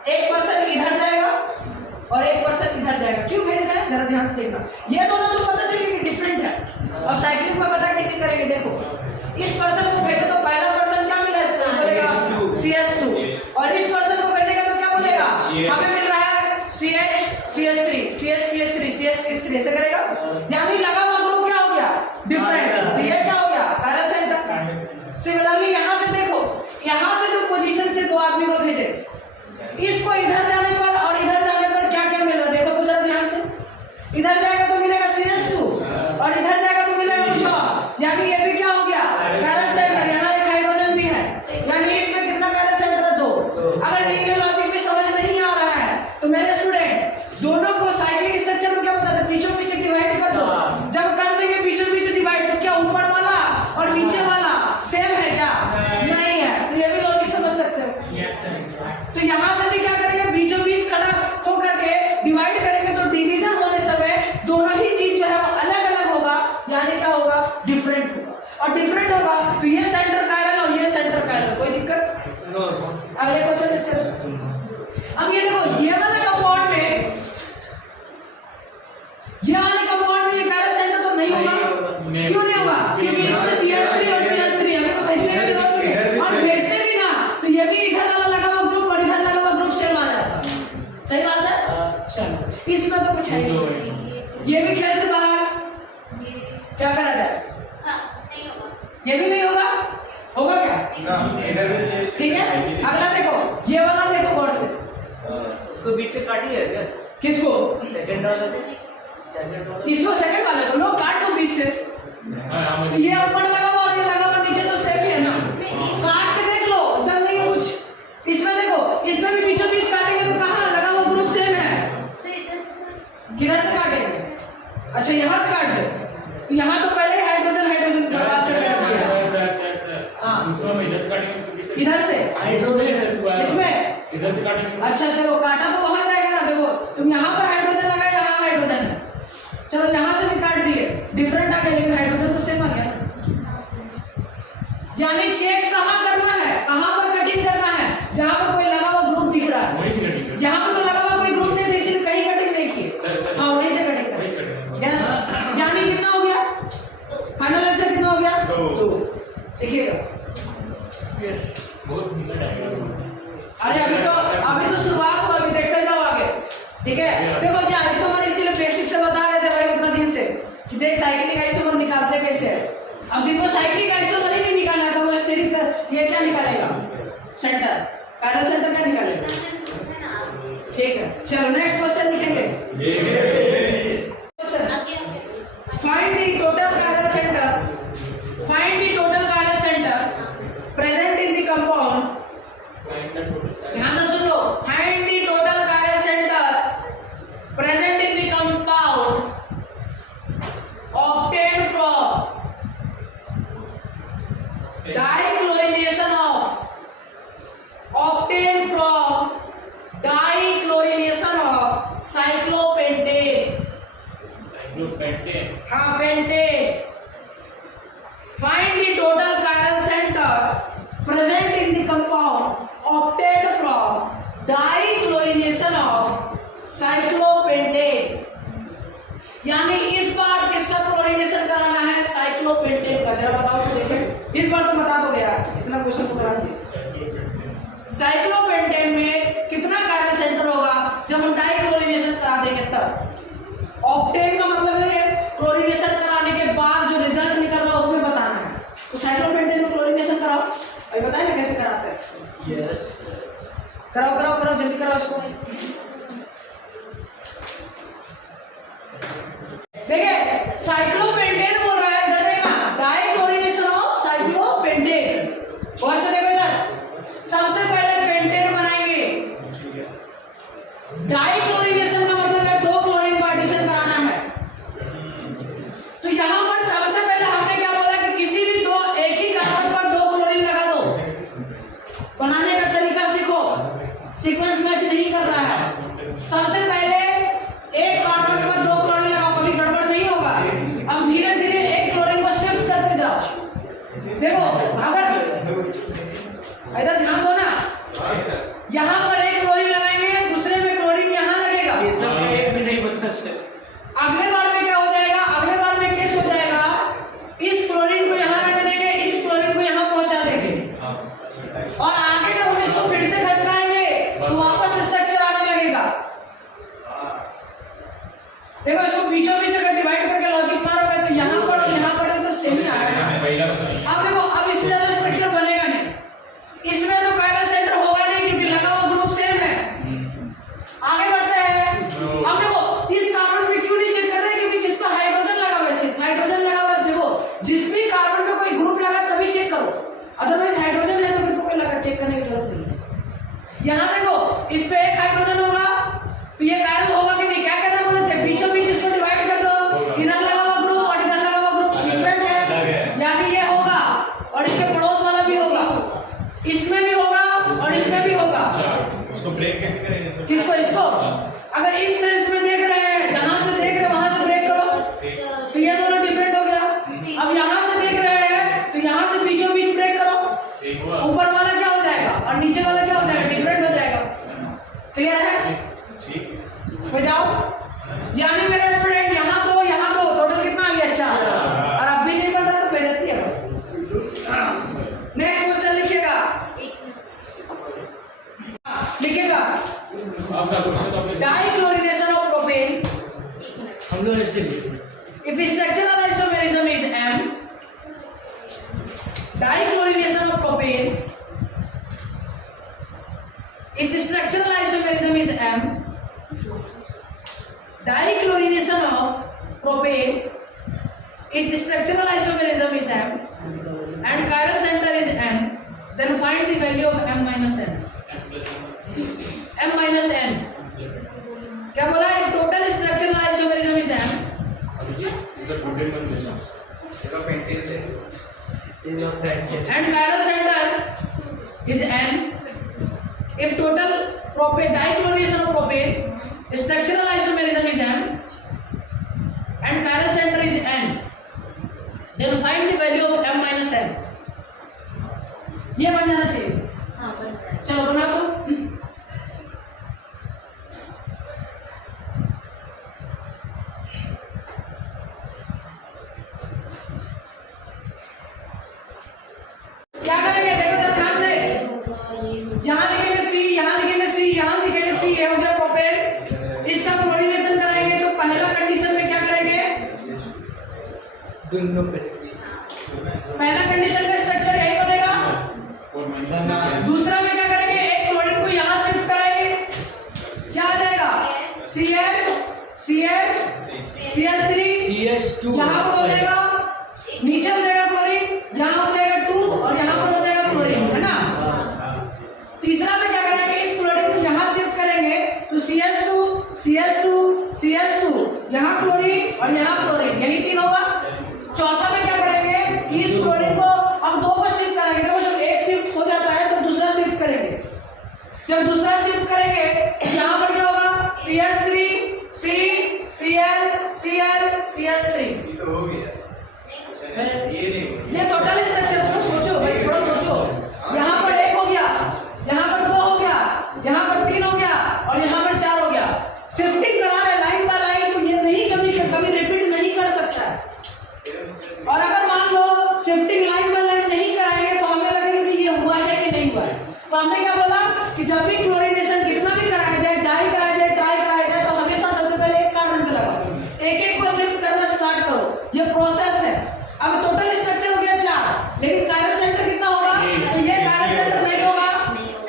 एक पर्सन इधर जाएगा और एक पर्सन इधर जाएगा। क्यों भेज रहे हैं जरा ध्यान से देखना, ये दोनों तो पता चलेगा कि डिफरेंट है। और साइक्लिंग में पता कैसे करेंगे, देखो इस पर्सन को भेजे तो पहला पर्सन क्या मिला इसको बोलेगा CS2, और इस पर्सन को भेजेगा तो क्या बोलेगा, हमें मिल रहा है CH CS3 CS CS3 CS CS3 ऐसे करेगा, यानी लगा हुआ ग्रुप क्या हो गया, डिफरेंट। तो ये क्या हो गया, कायरल सेंटर। सिमिलरली यहाँ से देखो, यहाँ से जो पोजीशन से 2 आदमी को भेजे, इसको इधर जाने पर और इधर जाने पर क्या क्या मिल रहा है, देखो तो जरा ध्यान से, इधर जाएगा तो मिलेगा CS2 और इधर जाएगा तो मिलेगा कुछ और, यानी ये भी क्या हो गया, कायरल सेंटर। यहाँ एक हाइड्रोजन भी है, यानी इसमें कितना कायरल सेंटर है, 2। अगर ये लॉजिक भी समझ नहीं आ रहा है तो मेरे स्टूडेंट दोनों को साइक्लिक स्ट्रक्चर में क्या बताते हैं, बीचों बीच डिवाइड कर दो। जब कर देंगे बीचों बीच डिवाइड तो क्या ऊपर वाला और नीचे वाला सेम है क्या, नहीं है। तो ये भी लॉजिक समझ सकते हो। तो यहाँ से भी क्या करेंगे, बीचों बीच खड़ा होकर के डिवाइड करेंगे तो डिवीजन होने समय दोनों ही चीज जो है वो अलग अलग होगा, यानी क्या होगा, डिफरेंट होगा। और डिफरेंट होगा तो ये सेंटर कायरल और ये सेंटर कायरल, कोई दिक्कत। अगले क्वेश्चन पे चलो। अब ये देखो, ये वाले कंपाउंड में, ये वाले कंपाउंड में ये कायरल सेंटर तो नहीं होगा। क्यों नहीं होगा, क्योंकि इसमें CS3 और CS3 हमें तो भेजने की जरूरत नहीं है, और भेजते भी ना तो ये भी इधर वाला लगा हुआ ग्रुप और इधर लगा हुआ ग्रुप सेम आ जाता है। सही बात है, चलो इसमें तो कुछ है नहीं। ये भी खेल से बाहर, क्या करा जाए, ये भी नहीं होगा, होगा क्या, ठीक है। अगला देखो, ये वाला देखो गौर से, उसको बीच से काटी है क्या, किसको, सेकंड वाला को, इसको सेकंड वाले को लो काट दो बीच से। तो ये ऊपर लगा हुआ और ये लगा हुआ नीचे, तो सेम ही है ना, काट के देख लो, इधर नहीं है कुछ। इसमें देखो, इसमें भी बीचों बीच काटेंगे तो कहाँ लगा हुआ ग्रुप सेम है, किधर से काटेंगे, अच्छा यहाँ से काट दे, तो यहाँ तो पहले हाइड्रोजन हाइड्रोजन से बर्बाद कर दिया। हाँ इधर से, इसमें इधर से काटेंगे। अच्छा चलो, काटा तो वहां जाएगा ना, देखो तुम यहाँ पर हाइड्रोजन लगाए, यहाँ हाइड्रोजन है, चलो यहाँ से भी काट दिए, डिफरेंट आ गया लेकिन हाइड्रोजन तो सेम आ गया ना। यानी चेक कहाँ करना है, कहाँ पर कटिंग करना है, जहाँ पर कोई लगा हुआ ग्रुप दिख रहा है, वहीं से कटिंग करें। यहाँ पर तो लगा हुआ कोई ग्रुप नहीं था इसलिए कहीं कटिंग नहीं की, हाँ वहीं से कटिंग करें। यस, यानी कितना हो गया, फाइनल आंसर कितना हो गया, 2। देखिएगा, यस। बहुत ढीला डायग्राम है। अरे अभी तो शुरुआत हुआ, अभी देखते जाओ आगे, ठीक है। देखो क्या आइसोमर इसीलिए बेसिक से बता रहे थे भाई उतना दिन से कि देख साइक्लिक आइसोमर निकालते कैसे है। अब जिनको साइक्लिक आइसोमर ही नहीं निकालना तो वो स्टेरिक से ये क्या निकालेगा, सेंटर, कायरल सेंटर क्या निकालेगा, ठीक है। चलो नेक्स्ट क्वेश्चन लिखेंगे, find the total chiral centre, find the total chiral centre present in the compound. ध्यान से सुन लो, find the total chiral centre present in the compound obtain from dichlorination of, obtain from dichlorination of cyclopentane, हाँ pentane. Find the total chiral centre present in the compound obtained from dichlorination of cyclopentane. यानी इस बार किसका क्लोरिनेशन कराना है, साइक्लोपेंटेन का। जरा बताओ तो देखें, इस बार तो बता दोगे यार, इतना क्वेश्चन तो करा दिए। साइक्लोपेंटेन में कितना कायरल सेंटर होगा जब हम डाइक्लोरिनेशन करा देंगे तब। ऑब्टेन का मतलब है क्लोरिनेशन कराने के बाद जो रिजल्ट निकल रहा है उसमें बताना है। तो साइक्लोपेंटेन में क्लोरिनेशन कराओ, अभी बताएं ना कैसे कराते हैं। यस, कराओ कराओ कराओ, जल्दी कराओ इसको। देखिए साइक्लोपेंटेन बोल रहा है, इधर देखना, डाइक्लोरिनेशन ऑफ साइक्लोपेंटेन। और से देखो इधर, सबसे पहले पेंटेन बनाएंगे। डाइक्लोरिनेशन का मतलब है 2 क्लोरीन का एडिशन कराना है। तो यहां पर सबसे पहले हमने क्या बोला कि किसी भी दो एक ही कार्बन पर 2 क्लोरीन लगा दो। बनाने का तरीका सीखो, सीक्वेंस मैच नहीं कर रहा है। सबसे पहले एक कार्बन पर 2 क्लोरीन लगाओ, कभी गड़बड़ नहीं होगा। अब धीरे धीरे एक देखो अगर इधर ध्यान दो ना, यहाँ पर एक क्लोरीन लगाएंगे, दूसरे में क्लोरीन यहाँ लगेगा। ये सब का एक भी नहीं पता सर। अगले बार में क्या हो जाएगा, अगले बार में केस हो जाएगा, इस क्लोरीन को यहाँ रख देंगे, इस क्लोरीन को यहाँ पहुंचा देंगे, और आगे जब हम इसको फिर से खसकाएंगे तो वापस स्ट्रक्चर आने लगेगा। देखो इसको बीचों बीच अगर डिवाइड करके लॉजिक मारोगे तो यहाँ पर और यहाँ पर तो सेम ही आएगा। अब देखो अब इससे ज्यादा स्ट्रक्चर बनेगा नहीं, इसमें तो कायरल सेंटर होगा नहीं क्योंकि लगा हुआ ग्रुप सेम है। आगे बढ़ते हैं। अब देखो इस कार्बन पे क्यों नहीं चेक कर रहे, क्योंकि जिस पर हाइड्रोजन लगा हुआ है, सिर्फ हाइड्रोजन लगा हुआ है। देखो जिस भी कार्बन पे कोई ग्रुप लगा तभी चेक करो, अदरवाइज हाइड्रोजन है तो फिर तो कोई लगा चेक करने की जरूरत नहीं है। यहाँ देखो इस पे एक हाइड्रोजन होगा तो ये कायरल होगा कि नहीं, क्या करना बोले थे, बीचों बीच इसको डिवाइड कर दो, इधर लगा हुआ ग्रुप और इधर लगा हुआ ग्रुप डिफरेंट है, यानी ये होगा और इसके पड़ोस वाला भी होगा, इसमें भी होगा और इसमें भी होगा। उसको ब्रेक कैसे करेंगे? किसको, इसको? अगर इस सेंस में देख रहे हैं, जहां से देख रहे हैं वहां से ब्रेक करो तो ये दोनों डिफरेंट हो गया। अब यहां से देख रहे हैं तो यहां से बीचों बीच ब्रेक करो, ऊपर वाला क्या हो जाएगा और नीचे वाला क्या हो जाएगा, डिफरेंट हो जाएगा। क्लियर है? हो जाओ। यानी मेरे स्टूडेंट यहाँ दो टोटल कितना आ गया, 4, और अब भी नहीं बन रहा तो बेइज्जती है। नेक्स्ट क्वेश्चन लिखिएगा, लिखिएगा आपका क्वेश्चन तो आपने डाइक्लोरिनेशन ऑफ प्रोपेन। हम लोग ऐसे लिखते हैं। If structural isomerism is M, dichlorination of propane. If structural isomerism is M, dichlorination of propane. If structural isomerism is M and chiral center is N, then find the value of M minus N. M minus N. क्या बोला? If total structural isomerism is M. And chiral center is N. If total propane dichlorination of propane, structural isomerism is M, and chiral center is N, then find the value of M minus N. ये बन जाना चाहिए। चलो बना दो। क्या करेंगे, देखो जरा ध्यान से, यहाँ लिखेंगे C, यहाँ लिखेंगे C, यहाँ लिखेंगे C, ये हो गया प्रोपेन। इसका क्लोरीनेशन कराएंगे तो पहला कंडीशन में क्या करेंगे, दोनों पे पहला कंडीशन में स्ट्रक्चर यही बनेगा। दूसरा में क्या करेंगे, एक क्लोरीन को यहाँ शिफ्ट कराएंगे, क्या आ जाएगा CH CH CH3 CH2 यहाँ पर हो जाएगा, नीचे हो जाएगा क्लोरीन, यहाँ हो जाएगा 2 और यहाँ पर हो जाएगा क्लोरीन, है ना। तीसरा में क्या करेंगे, इस क्लोरीन को यहाँ शिफ्ट करेंगे तो CH2 CH2 CH2 यहाँ क्लोरीन और यहाँ क्लोरीन, यही 3 होगा। चौथा में क्या करेंगे कि इस क्लोरीन को अब 2 को शिफ्ट करेंगे। देखो जब एक शिफ्ट हो जाता है तो दूसरा शिफ्ट करेंगे, जब दूसरा शिफ्ट करेंगे यहाँ पर क्या होगा, CH3 C Cl Cl CH3। ये टोटल स्ट्रक्चर, थोड़ा सोचो भाई, थोड़ा सोचो। यहाँ पर 1 हो गया, यहाँ पर 2 हो गया, यहाँ पर 3 हो गया और यहाँ पर 4 हो गया। शिफ्टिंग करा रहे लाइन बाय लाइन तो ये नहीं कभी रिपीट नहीं कर सकता है। और अगर मान लो शिफ्टिंग लाइन बाय लाइन नहीं कराएंगे तो हमें लगेगा कि ये हुआ है कि नहीं हुआ है। तो हमने क्या बोला कि जब भी क्लोरीनेशन कितना भी कराया जाए, डाई कराया जाए, ट्राई कराया जाए, तो हमेशा सबसे पहले एक कार्बन पे लगाओ, एक को शिफ्ट करना स्टार्ट करो। ये प्रोसेस है। अब टोटल स्ट्रक्चर हो गया 4, लेकिन कायरल सेंटर कितना होगा, तो ये कायरल सेंटर नहीं होगा,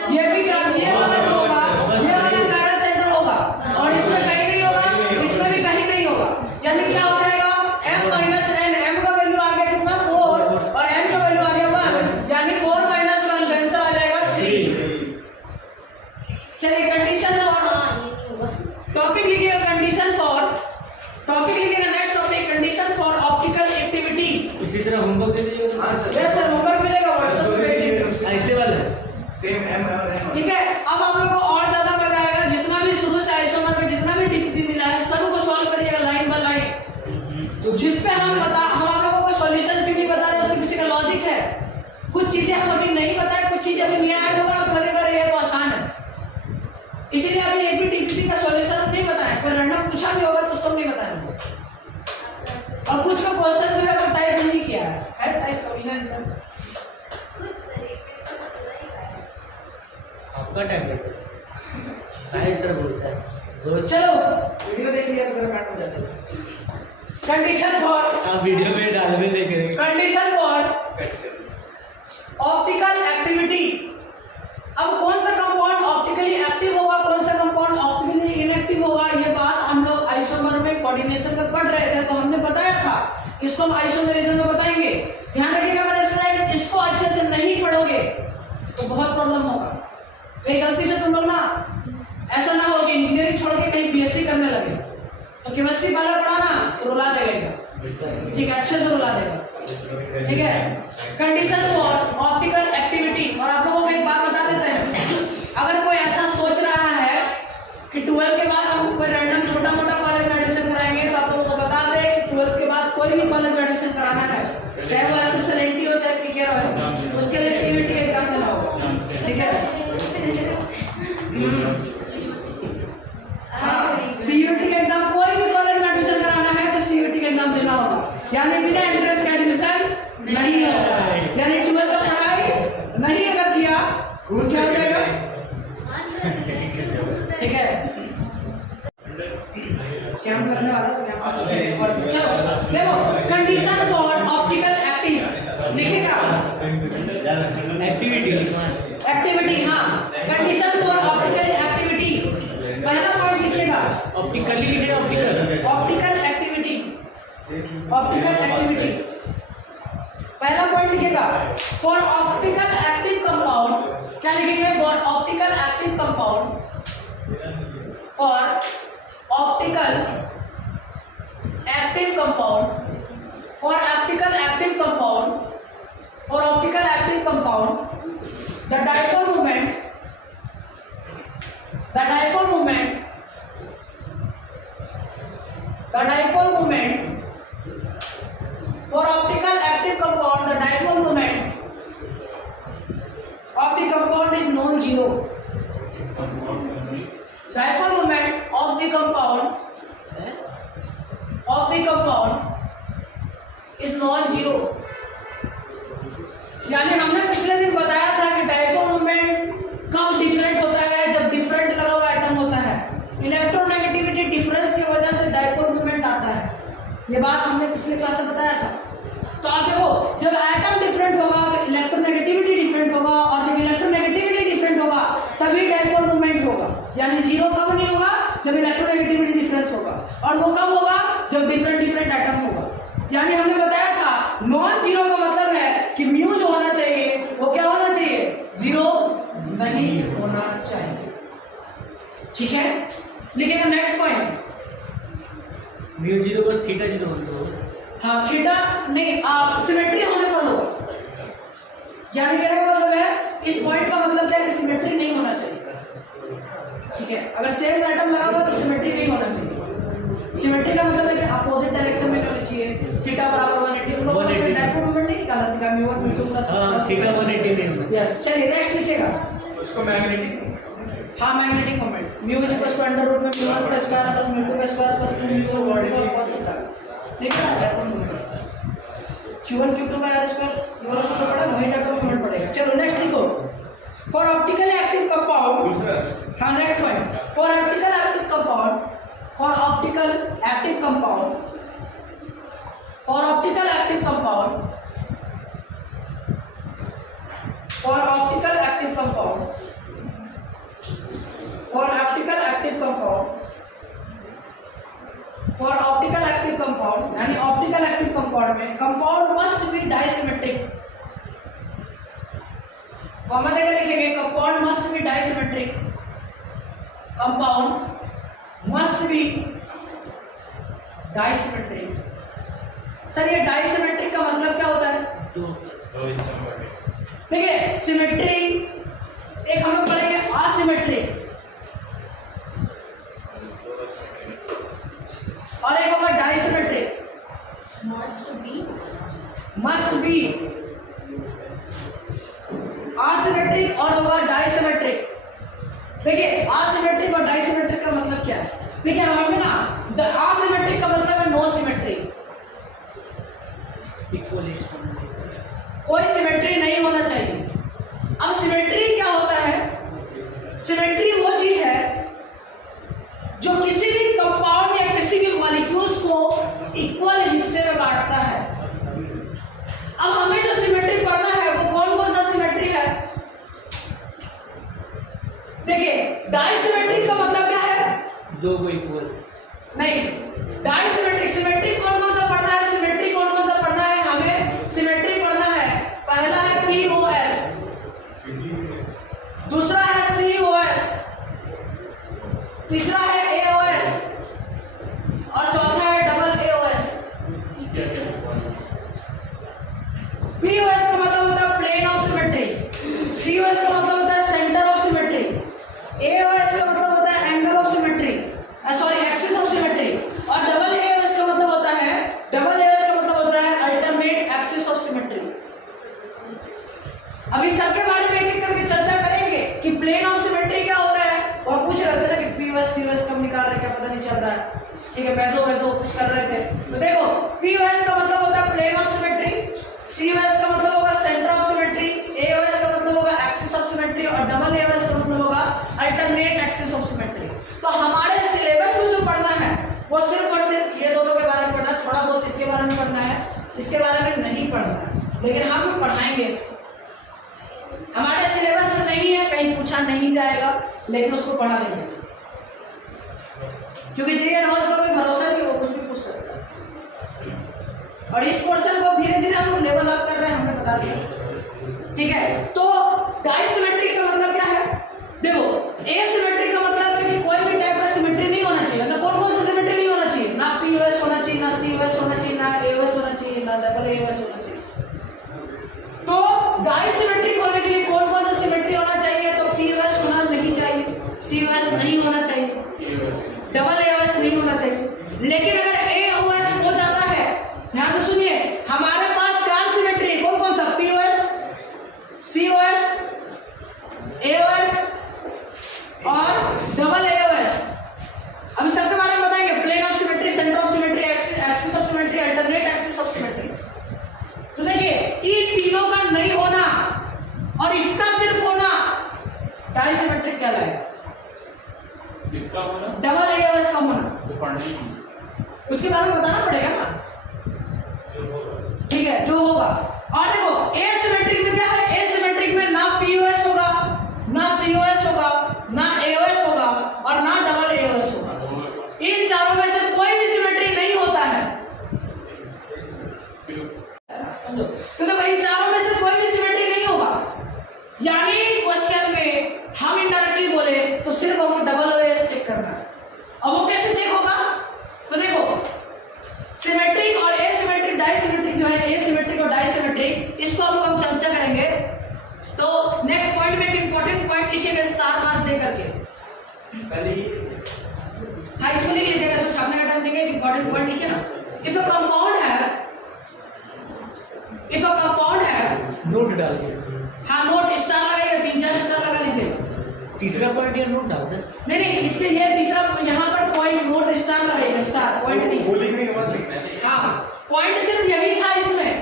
ये भी ये वाला जो होगा, ये वाला कायरल सेंटर होगा और इसमें कहीं नहीं होगा, इसमें भी कहीं नहीं होगा। यानी क्या हो जाएगा, M minus N, M का वैल्यू आ गया कितना 4 और N का वैल्यू आ गया 1, यानी 4 minus 1 आंसर आ जाएगा 3। चलिए कंडीशन फॉर टॉपिक लिखिएगा, कंडीशन फॉर टॉपिक लिखिएगा, next topic condition for optical activity. इसी तरह होमवर्क दे दीजिएगा तो यस सर, होमवर्क मिलेगा व्हाट्सएप पे भेजिए, ऐसे वाला सेम M और N। ठीक है। अब आप लोगों को और ज्यादा मजा आएगा, जितना भी शुरू से आइसोमर में जितना भी डीपी मिला है सबको सॉल्व करिएगा लाइन बाय लाइन। तो जिस पे हम आप लोगों को सॉल्यूशन क्यों नहीं बता रहे, उसके पीछे का लॉजिक है। कुछ चीजें हम अभी नहीं पता है, कुछ चीजें अभी नया ऐड होगा तो लगेगा अरे ये तो आसान है। इसीलिए अभी एक भी टीपीटी का सॉल्यूशन नहीं बताया, कोई रैंडम पूछा भी होगा तो उसको नहीं बताया हमको। और कुछ का क्वेश्चन जो है टाइप नहीं किया है टाइप कभी ना आंसर। आपका टैबलेट है इस तरह बोलता है दोस्त। चलो वीडियो देख लिया तो मेरा काट हो जाता है। कंडीशन फॉर, आप वीडियो में डालने देखेंगे। Condition for optical activity. अब कौन सा कंपाउंड ऑप्टिकली एक्टिव होगा, कौन सा कंपाउंड ऑप्टिकली इनएक्टिव होगा, ये बात हम लोग आइसोमर में कोऑर्डिनेशन में पढ़ रहे थे, तो हमने बताया था कि इसको हम आइसोमरिज्म में बताएंगे। ध्यान रखिएगा मेरे स्टूडेंट, इसको अच्छे से नहीं पढ़ोगे तो बहुत प्रॉब्लम होगा। कहीं गलती से तुम लोग ना ऐसा ना हो कि इंजीनियरिंग छोड़ के कहीं बीएससी करने लगे तो केमिस्ट्री वाला पढ़ा ना तो रुला देगा, ठीक है, अच्छे से रुला देगा, ठीक है। Condition for optical activity. और आप लोगों को एक बात बता देते हैं, अगर कोई ऐसा सोच रहा है कि 12 के बाद हम कोई रैंडम छोटा मोटा कॉलेज में एडमिशन कराएंगे, तो आप लोगों को बता दें कि 12 के बाद कोई भी कॉलेज में एडमिशन कराना है, चाहे वो एसएसएलएनटी हो चाहे पीकेआर हो, उसके लिए सीयूईटी एग्जाम देना होगा, ठीक है। हाँ, सीयूईटी का एग्जाम, कोई भी कॉलेज में एडमिशन कराना है तो सीयूईटी का एग्जाम देना होगा, यानी बिना एंट्रेंस के एडमिशन नहीं होगा। यानी 12 का पढ़ाई नहीं अगर किया तो क्या हो जाएगा, ठीक है। कैंप लगने वाला तो कैंपस चलो देखो, कंडीशन फॉर ऑप्टिकल एक्टिव लिखेगा, एक्टिविटी एक्टिविटी, हाँ, कंडीशन फॉर ऑप्टिकल एक्टिविटी। पहला पॉइंट लिखिएगा, ऑप्टिकली लिखे, ऑप्टिकल एक्टिविटी, ऑप्टिकल एक्टिविटी। पहला पॉइंट लिखिएगा, फॉर ऑप्टिकल एक्टिव कंपाउंड, क्या लिखेंगे, for optical active compound, for optical active compound, for optical active compound, for optical active compound, the dipole moment, the dipole moment, the dipole moment for optical active compound, the dipole moment of the compound is non-zero. Dipole moment of the compound is non-zero. यानी हमने पिछले दिन बताया था कि डाइपोल मोमेंट कब डिफरेंट होता है, जब डिफरेंट लगा हुआ एटम होता है। इलेक्ट्रोनेगेटिविटी डिफरेंस की वजह से डाइपोल मोमेंट आता है, ये बात हमने पिछले क्लास में बताया था। तो आप देखो, जब एटम डिफरेंट होगा तो इलेक्ट्रोनेगेटिविटी डिफरेंट होगा, और जब इलेक्ट्रोनेगेटिविटी डिफरेंट होगा तभी डाइपोल मोमेंट होगा। यानी जीरो कब नहीं होगा, जब इलेक्ट्रोनेगेटिविटी डिफरेंस होगा, और वो कब होगा, जब डिफरेंट डिफरेंट एटम होगा। यानी हमने बताया था नॉन जीरो का मतलब है कि म्यू जो होना चाहिए वो क्या होना चाहिए, जीरो नहीं होना चाहिए, ठीक है। लिखेगा नेक्स्ट पॉइंट, म्यू जीरो बस थीटा जीरो होगा। हाँ, थीटा नहीं, आप सिमेट्री होने पर होगा। यानी कहने का मतलब है, इस पॉइंट का मतलब क्या है कि सिमेट्री नहीं होना चाहिए, ठीक है। अगर सेम एटम लगा हुआ तो सिमेट्री नहीं होना चाहिए। सिमेट्री का मतलब है कि अपोजिट डायरेक्शन में होनी चाहिए। थीटा बराबर 180, तुम लोगों ने डायपोल मोमेंट नहीं निकाला सीखा, म्यू1 म्यू2 प्लस थीटा 180 में होना। यस, चलिए नेक्स्ट लिखिएगा, उसको मैग्नेटिक, हाँ, magnetic moment mu equals to under root में म्यू1 का स्क्वायर प्लस म्यू2 का square plus mu vertical cos theta. लिखा है डायपोल मोमेंट q1 q2 का स्क्वायर, ये वाला सूत्र पढ़ा, वही डायपोल मोमेंट पड़ेगा। चलो नेक्स्ट लिखो, फॉर ऑप्टिकली एक्टिव कंपाउंड, हाँ next point, for optical active compound, for optical active compound, for optical active compound, for optical active compound, for optical active compound, for optical active compound, यानी ऑप्टिकल एक्टिव कंपाउंड में compound must be dissymmetric. Common जगह लिखेंगे, compound must be dissymmetric, compound must be dissymmetric. Sir ये डाइसिमेट्रिक का मतलब क्या होता है, देखिए सिमेट्री एक हम लोग पढ़ेंगे, असिमेट्रिक और एक होगा डाइसिमेट्रिक। मस्ट बी असिमेट्रिक और होगा डाइसिमेट्रिक। देखिए असिमेट्रिक और डाइसिमेट्रिक का मतलब क्या है? देखिए हमें ना असिमेट्रिक का मतलब है नो सिमेट्री, कोई सिमेट्री नहीं होना चाहिए। अब सिमेट्री क्या होता है? सिमेट्री वो चीज है जो किसी भी कंपाउंड या किसी भी मॉलिक्यूल्स को इक्वल हिस्से में बांटता है। अब हमें जो सिमेट्री पढ़ना है वो कौन कौन सा सिमेट्री है? देखिए डाइसिमेट्रिक का मतलब क्या है? दो को इक्वल नहीं, डाइसिमेट्रिक सिमेट्रिक कौन कौन सा पढ़ना है? सिमेट्रिक कौन कौन सा पढ़ना है? हमें सिमेट्रिक पढ़ना है। पहला है POS, दूसरा है COS, तीसरा है AOS और चौथा है डबल AOS। POS का मतलब होता है प्लेन ऑफ सिमेट्री, COS का मतलब होता है सेंटर ऑफ सिमेट्री, AOS का मतलब होता है angle of symmetry, sorry axis of symmetry, और डबल AOS का मतलब होता है अल्टरनेट एक्सिस ऑफ सिमेट्री। अभी सबके बारे में एक एक करके चर्चा करेंगे कि प्लेन ऑफ सिमेट्री क्या होता है। और पूछ रहे थे ना कि POS COS कब निकाल रहे, क्या पता नहीं चल रहा है, ठीक है, वैसो कुछ कर रहे थे। तो देखो POS का मतलब होता है प्लेन ऑफ सिमेट्री, COS का मतलब होगा सेंटर ऑफ सिमेट्री, AOS का मतलब होगा एक्सिस ऑफ सिमेट्री और डबल AOS का मतलब होगा अल्टरनेट एक्सिस ऑफ सिमेट्री। तो हमारे सिलेबस में जो पढ़ना है वो सिर्फ और सिर्फ ये दोनों के बारे में पढ़ना है, थोड़ा बहुत इसके बारे में पढ़ना है, इसके बारे में नहीं पढ़ना है, लेकिन हम पढ़ाएंगे इसको। हमारे सिलेबस में नहीं है, कहीं पूछा नहीं जाएगा, लेकिन उसको पढ़ा देंगे, क्योंकि जे एडवांस का कोई भरोसा नहीं, वो कुछ भी पूछ सकता है। और इस पोर्शन को धीरे धीरे हम लेवल अप कर रहे हैं, हमने बता दिया, ठीक है। तो डाइसिमेट्रिक का मतलब क्या है? देखो एसिमेट्रिक का मतलब है कि कोई भी टाइप का सिमेट्री नहीं होना चाहिए। मतलब कौन कौन सा सिमेट्री नहीं होना चाहिए? ना POS होना चाहिए, ना COS होना चाहिए, ना AOS होना चाहिए, ना डबल AOS होना चाहिए। तो डाइसिमेट्रिक होने के लिए कौन कौन सा सिमेट्री होना चाहिए? तो POS होना नहीं चाहिए, COS नहीं होना चाहिए, डबल AOS नहीं होना चाहिए। लेकिन अगर AOS हो जाता है, ध्यान से सुनिए, हमारे पास चार सिमेट्री, कौन कौन सा? POS, COS, AOS और डबल AOS। हम सबके बारे में बताएंगे, plane of symmetry, centre of symmetry, axis of symmetry, alternate axis of symmetry. तो देखिए इन तीनों का नहीं होना और इसका सिर्फ होना डाइसिमेट्रिक कहलाएगा। किसका होना? डबल AOS का होना, वो पढ़ना ही नहीं, उसके बारे में बताना पड़ेगा ना, ठीक है, जो होगा। और देखो एसिमेट्रिक में क्या है? एसिमेट्रिक में ना POS होगा, ना COS होगा, ना AOS होगा और ना डबल AOS होगा। इन चारों में से कोई भी सिमेट्री नहीं होता है। तो देखो इन चारों में से कोई भी सिमेट्री नहीं होगा, यानी क्वेश्चन में हम इनडायरेक्टली बोले तो सिर्फ हमको डबल OS चेक करना है। अब वो कैसे चेक होगा? तो देखो सिमेट्रिक और एसिमेट्रिक, डाइसिमेट्रिक जो है, एसिमेट्रिक और डाइसिमेट्रिक, इसको हम चर्चा करेंगे। तो नेक्स्ट पॉइंट में एक इंपॉर्टेंट पॉइंट लिखिएगा स्टार मार्क दे करके, पहले हाँ इसको लिख लीजिएगा, इसको छापने का टाइम देंगे, इंपॉर्टेंट पॉइंट लिखिए ना। इफ अ कंपाउंड है नोट डाल के, हाँ नोट स्टार लगाइएगा, 3-4 स्टार लगा लीजिएगा। तीसरा पॉइंट या नोट डाल दे। नहीं इसके ये तीसरा यहाँ पर पॉइंट नोट स्टार लगाइएगा, स्टार पॉइंट नहीं, वो लिखने के बाद लिखना है। हाँ पॉइंट सिर्फ यही था इसमें,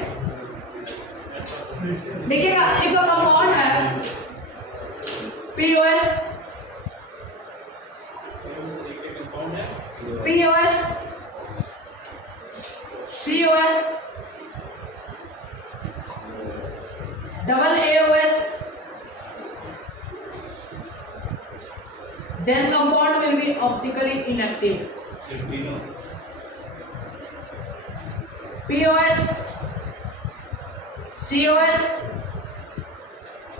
देखिएगा इफ अ कंपाउंड है POS, COS, double AOS, then compound will be optically inactive. POS, COS,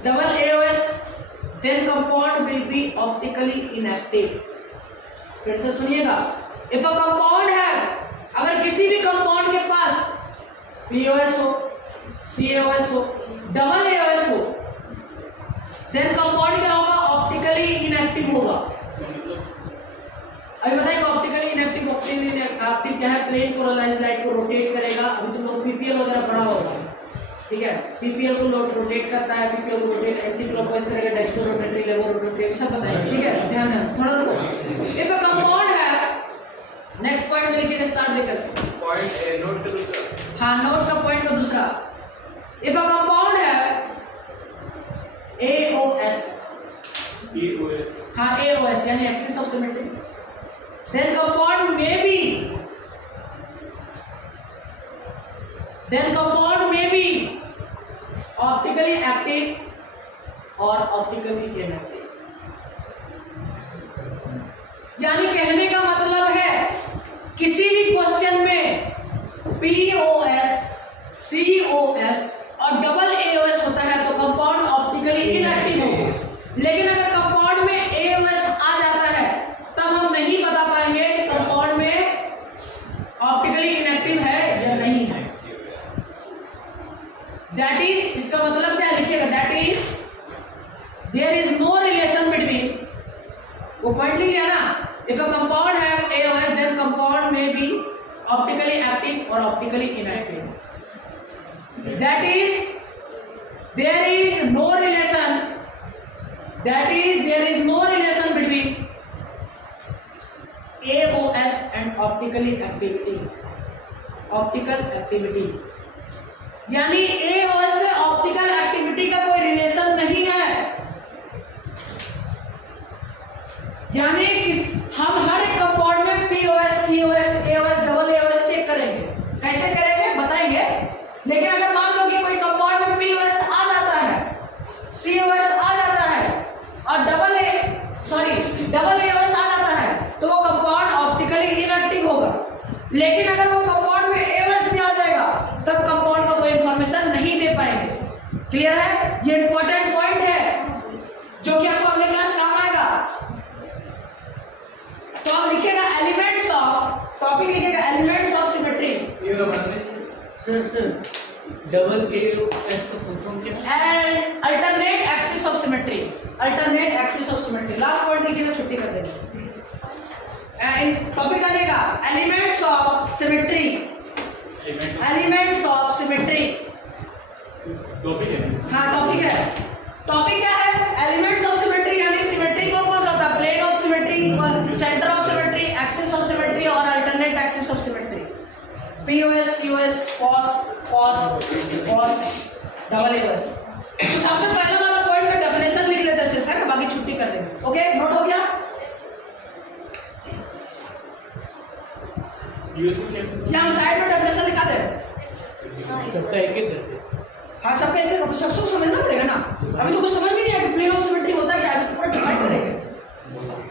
double AOS, then compound will be optically inactive. फिर से सुनिएगा, if a compound है, अगर किसी भी कंपाउंड के पास POS हो, COS हो, डबल AOS हो, देन कंपाउंड क्या होगा? ऑप्टिकली इनएक्टिव होगा। अभी बताएंगे ऑप्टिकली इनएक्टिव, ऑप्टिकली इनएक्टिव क्या है? प्लेन पोलराइज्ड लाइट को रोटेट करेगा। अभी तुम लोग PPL वगैरह पढ़ा होगा, ठीक है, पीपीएल को रोटेट करता है, पीपीएल को रोटेट एंटी क्लॉकवाइज करेगा, डेक्स्ट्रो रोटेटरी, लेवो रोटेटरी, सब पता है, ठीक है, ध्यान देना, थोड़ा रुको। इफ अ कंपाउंड है, नेक्स्ट पॉइंट में लिखिए, स्टार्ट लेकर पॉइंट ए नोट का दूसरा, हाँ नोट का पॉइंट का दूसरा। इफ अ कंपाउंड है AOS, AOS, हाँ AOS यानी axis of symmetry, then compound में बी ऑप्टिकली एक्टिव और ऑप्टिकली इनएक्टिव। यानी कहने का मतलब है किसी भी क्वेश्चन में POS, COS और डबल AOS होता है तो कंपाउंड ऑप्टिकली इनएक्टिव होगा। लेकिन अगर कंपाउंड में AOS आ जाता है तब हम नहीं बता पाएंगे कि कंपाउंड में ऑप्टिकली इनएक्टिव है या नहीं है। दैट इज, इसका मतलब क्या लिखिएगा, that is there is no relation between, वो पॉइंट लिख लिया ना, इफ अ कंपाउंड है AOS देन कंपाउंड में बी ऑप्टिकली एक्टिव और optically inactive. That is, there is no relation. That is, there is no relation between AOS and optically activity. Optical activity. यानी AOS से ऑप्टिकल एक्टिविटी का कोई रिलेशन नहीं है। यानी हम हर एक कंपाउंड में POS, COS, AOS, double AOS check करेंगे। कैसे करेंगे बताएंगे। लेकिन अगर मान लो कि कोई कंपाउंड में POS आ जाता है, COS आ जाता है और डबल AOS आ जाता है तो वो कंपाउंड ऑप्टिकली इनएक्टिव होगा। लेकिन अगर वो कंपाउंड में AOS भी आ जाएगा तब कंपाउंड का कोई इंफॉर्मेशन नहीं दे पाएंगे। क्लियर है? ये इंपॉर्टेंट पॉइंट है जो कि आपको अगले क्लास काम आएगा। तो आप लिखिएगा एलिमेंट्स ऑफ, टॉपिक लिखिएगा एलिमेंट्स ऑफ सिमेट्री। ये वाला बना दे सर डबल AOS का फुल फॉर्म क्या है? And alternate axis of symmetry, alternate axis of symmetry. Last point लिखिएगा, छुट्टी कर देंगे। एंड टॉपिक डालिएगा elements of symmetry, elements of symmetry. Topic है, हाँ टॉपिक है। टॉपिक क्या है? एलिमेंट्स ऑफ सिमेट्री, यानी सिमेट्री को कौन सा होता है? Plane of symmetry, centre of symmetry, axis of symmetry और alternate axis of symmetry. POS, COS, cos, double AOS। तो सबसे पहले वाला पॉइंट का डेफिनेशन लिख लेते हैं सिर्फ, है ना, बाकी छुट्टी कर देंगे। ओके, नोट हो गया? यहाँ साइड में डेफिनेशन लिखा दे। सबका एक एक करते। हाँ सबका एक एक, सबको समझना पड़ेगा ना। अभी तो कुछ समझ में नहीं आया कि प्लेन ऑफ सिमेट्री होता है क्या, अभी तो पूरा डिफाइन करेंगे।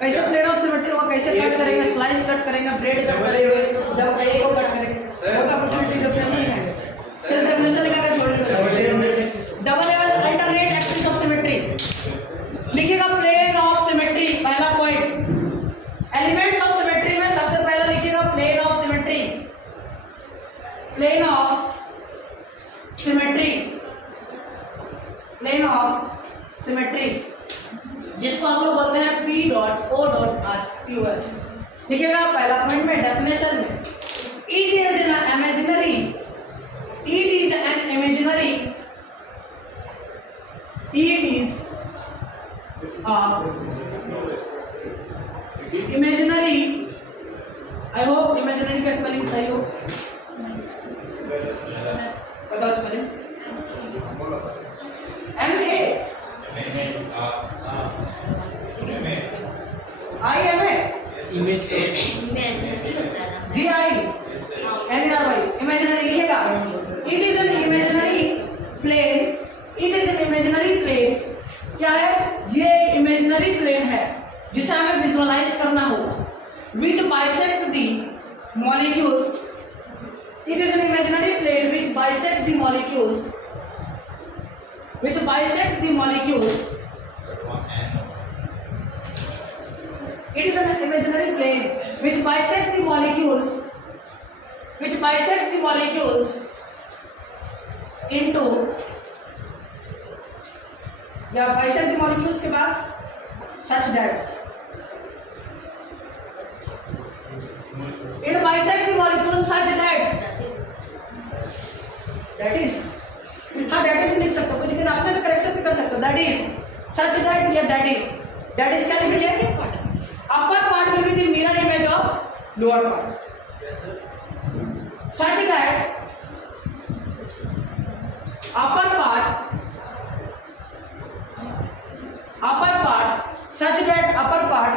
कैसे प्लेन ऑफ सिमेट्री होगा, कैसे कट करेंगे, स्लाइस कट करेंगे, ब्रेड कट करेंगे, जब ए को कट करेंगे वो का ऑपर्चुनिटी डेफिनेशन लिखेंगे। फिर डेफिनेशन लिखेगा जोड़ double AOS alternate axis of symmetry. लिखिएगा प्लेन ऑफ सिमेट्री, पहला पॉइंट। एलिमेंट्स ऑफ सिमेट्री में सबसे पहला लिखिएगा plane of symmetry, plane of symmetry, plane of symmetry जिसको हम लोग बोलते हैं P.O.S. लिखिएगा पहला पॉइंट में डेफिनेशन में, it is an imaginary, it is an imaginary, it is imaginary. I hope imaginary का स्पेलिंग सही हो। बताओ spelling. MA IMA image GI NRY imaginary लिखेगा। It is an imaginary plane, it is an imaginary plane. क्या है ये? इमेजिनरी प्लेन है जिसे हमें विजुअलाइज करना होगा। Which bisect the molecules, it is an imaginary plane which bisect the molecules, which bisect the molecules. It is an imaginary plane which bisect the molecules, which bisect the molecules into, या bisect the molecules के बाद such that it bisect the molecules such that is हाँ दैट इज लिख सकते हो, कोई दिक्कत, अपने से करेक्शन भी कर सकते हो। दैट इज सच दैट या दैट इज क्या लिख लिया? Upper part will be the mirror image of lower part. Such that upper part such that upper part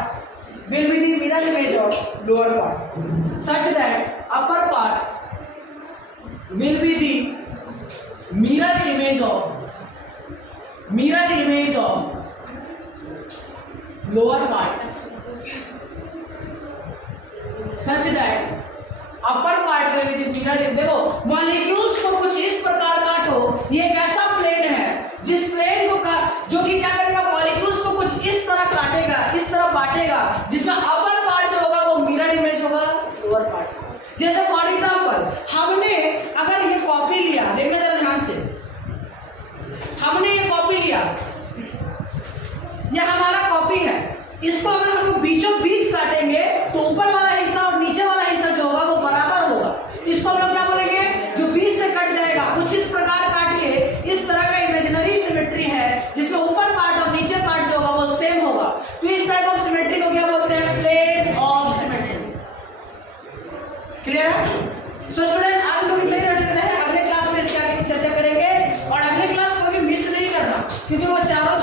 will be the mirror image of lower part, such that upper part will be the mirror image of lower part, such that upper part will be the mirror। देखो मॉलिक्यूल्स को कुछ इस प्रकार काटो, ये एक ऐसा प्लेन है जिस प्लेन को जो कि क्या करेगा, मॉलिक्यूल्स को कुछ इस तरह काटेगा, इस तरह बांटेगा, जिसमें अपर पार्ट जो होगा वो मिरर इमेज होगा लोअर पार्ट। जैसे फॉर एग्जांपल हमने अगर ये कॉपी लिया, देखना जरा ध्यान से, हमने ये कॉपी लिया, ये हमारा कॉपी है, इसको अगर हम बीचों बीच काटेंगे तो ऊपर वाला हिस्सा और नीचे वाला हिस्सा जो होगा वो बराबर होगा। इसको हम लोग क्या बोलेंगे, जो बीच से कट जाएगा। कुछ इस प्रकार काटिए, इस तरह का इमेजिनरी सिमेट्री है जिसमें ऊपर पार्ट और नीचे पार्ट जो होगा वो सेम होगा। तो इस टाइप ऑफ सिमेट्री को क्या बोलते हैं, प्लेन ऑफ सिमेट्री। क्लियर है? सो स्टूडेंट आज लोग इतना ही रट लेते हैं, अगले क्लास में इसके आगे चर्चा करेंगे और अगले क्लास को भी मिस नहीं करना, क्योंकि वो चारों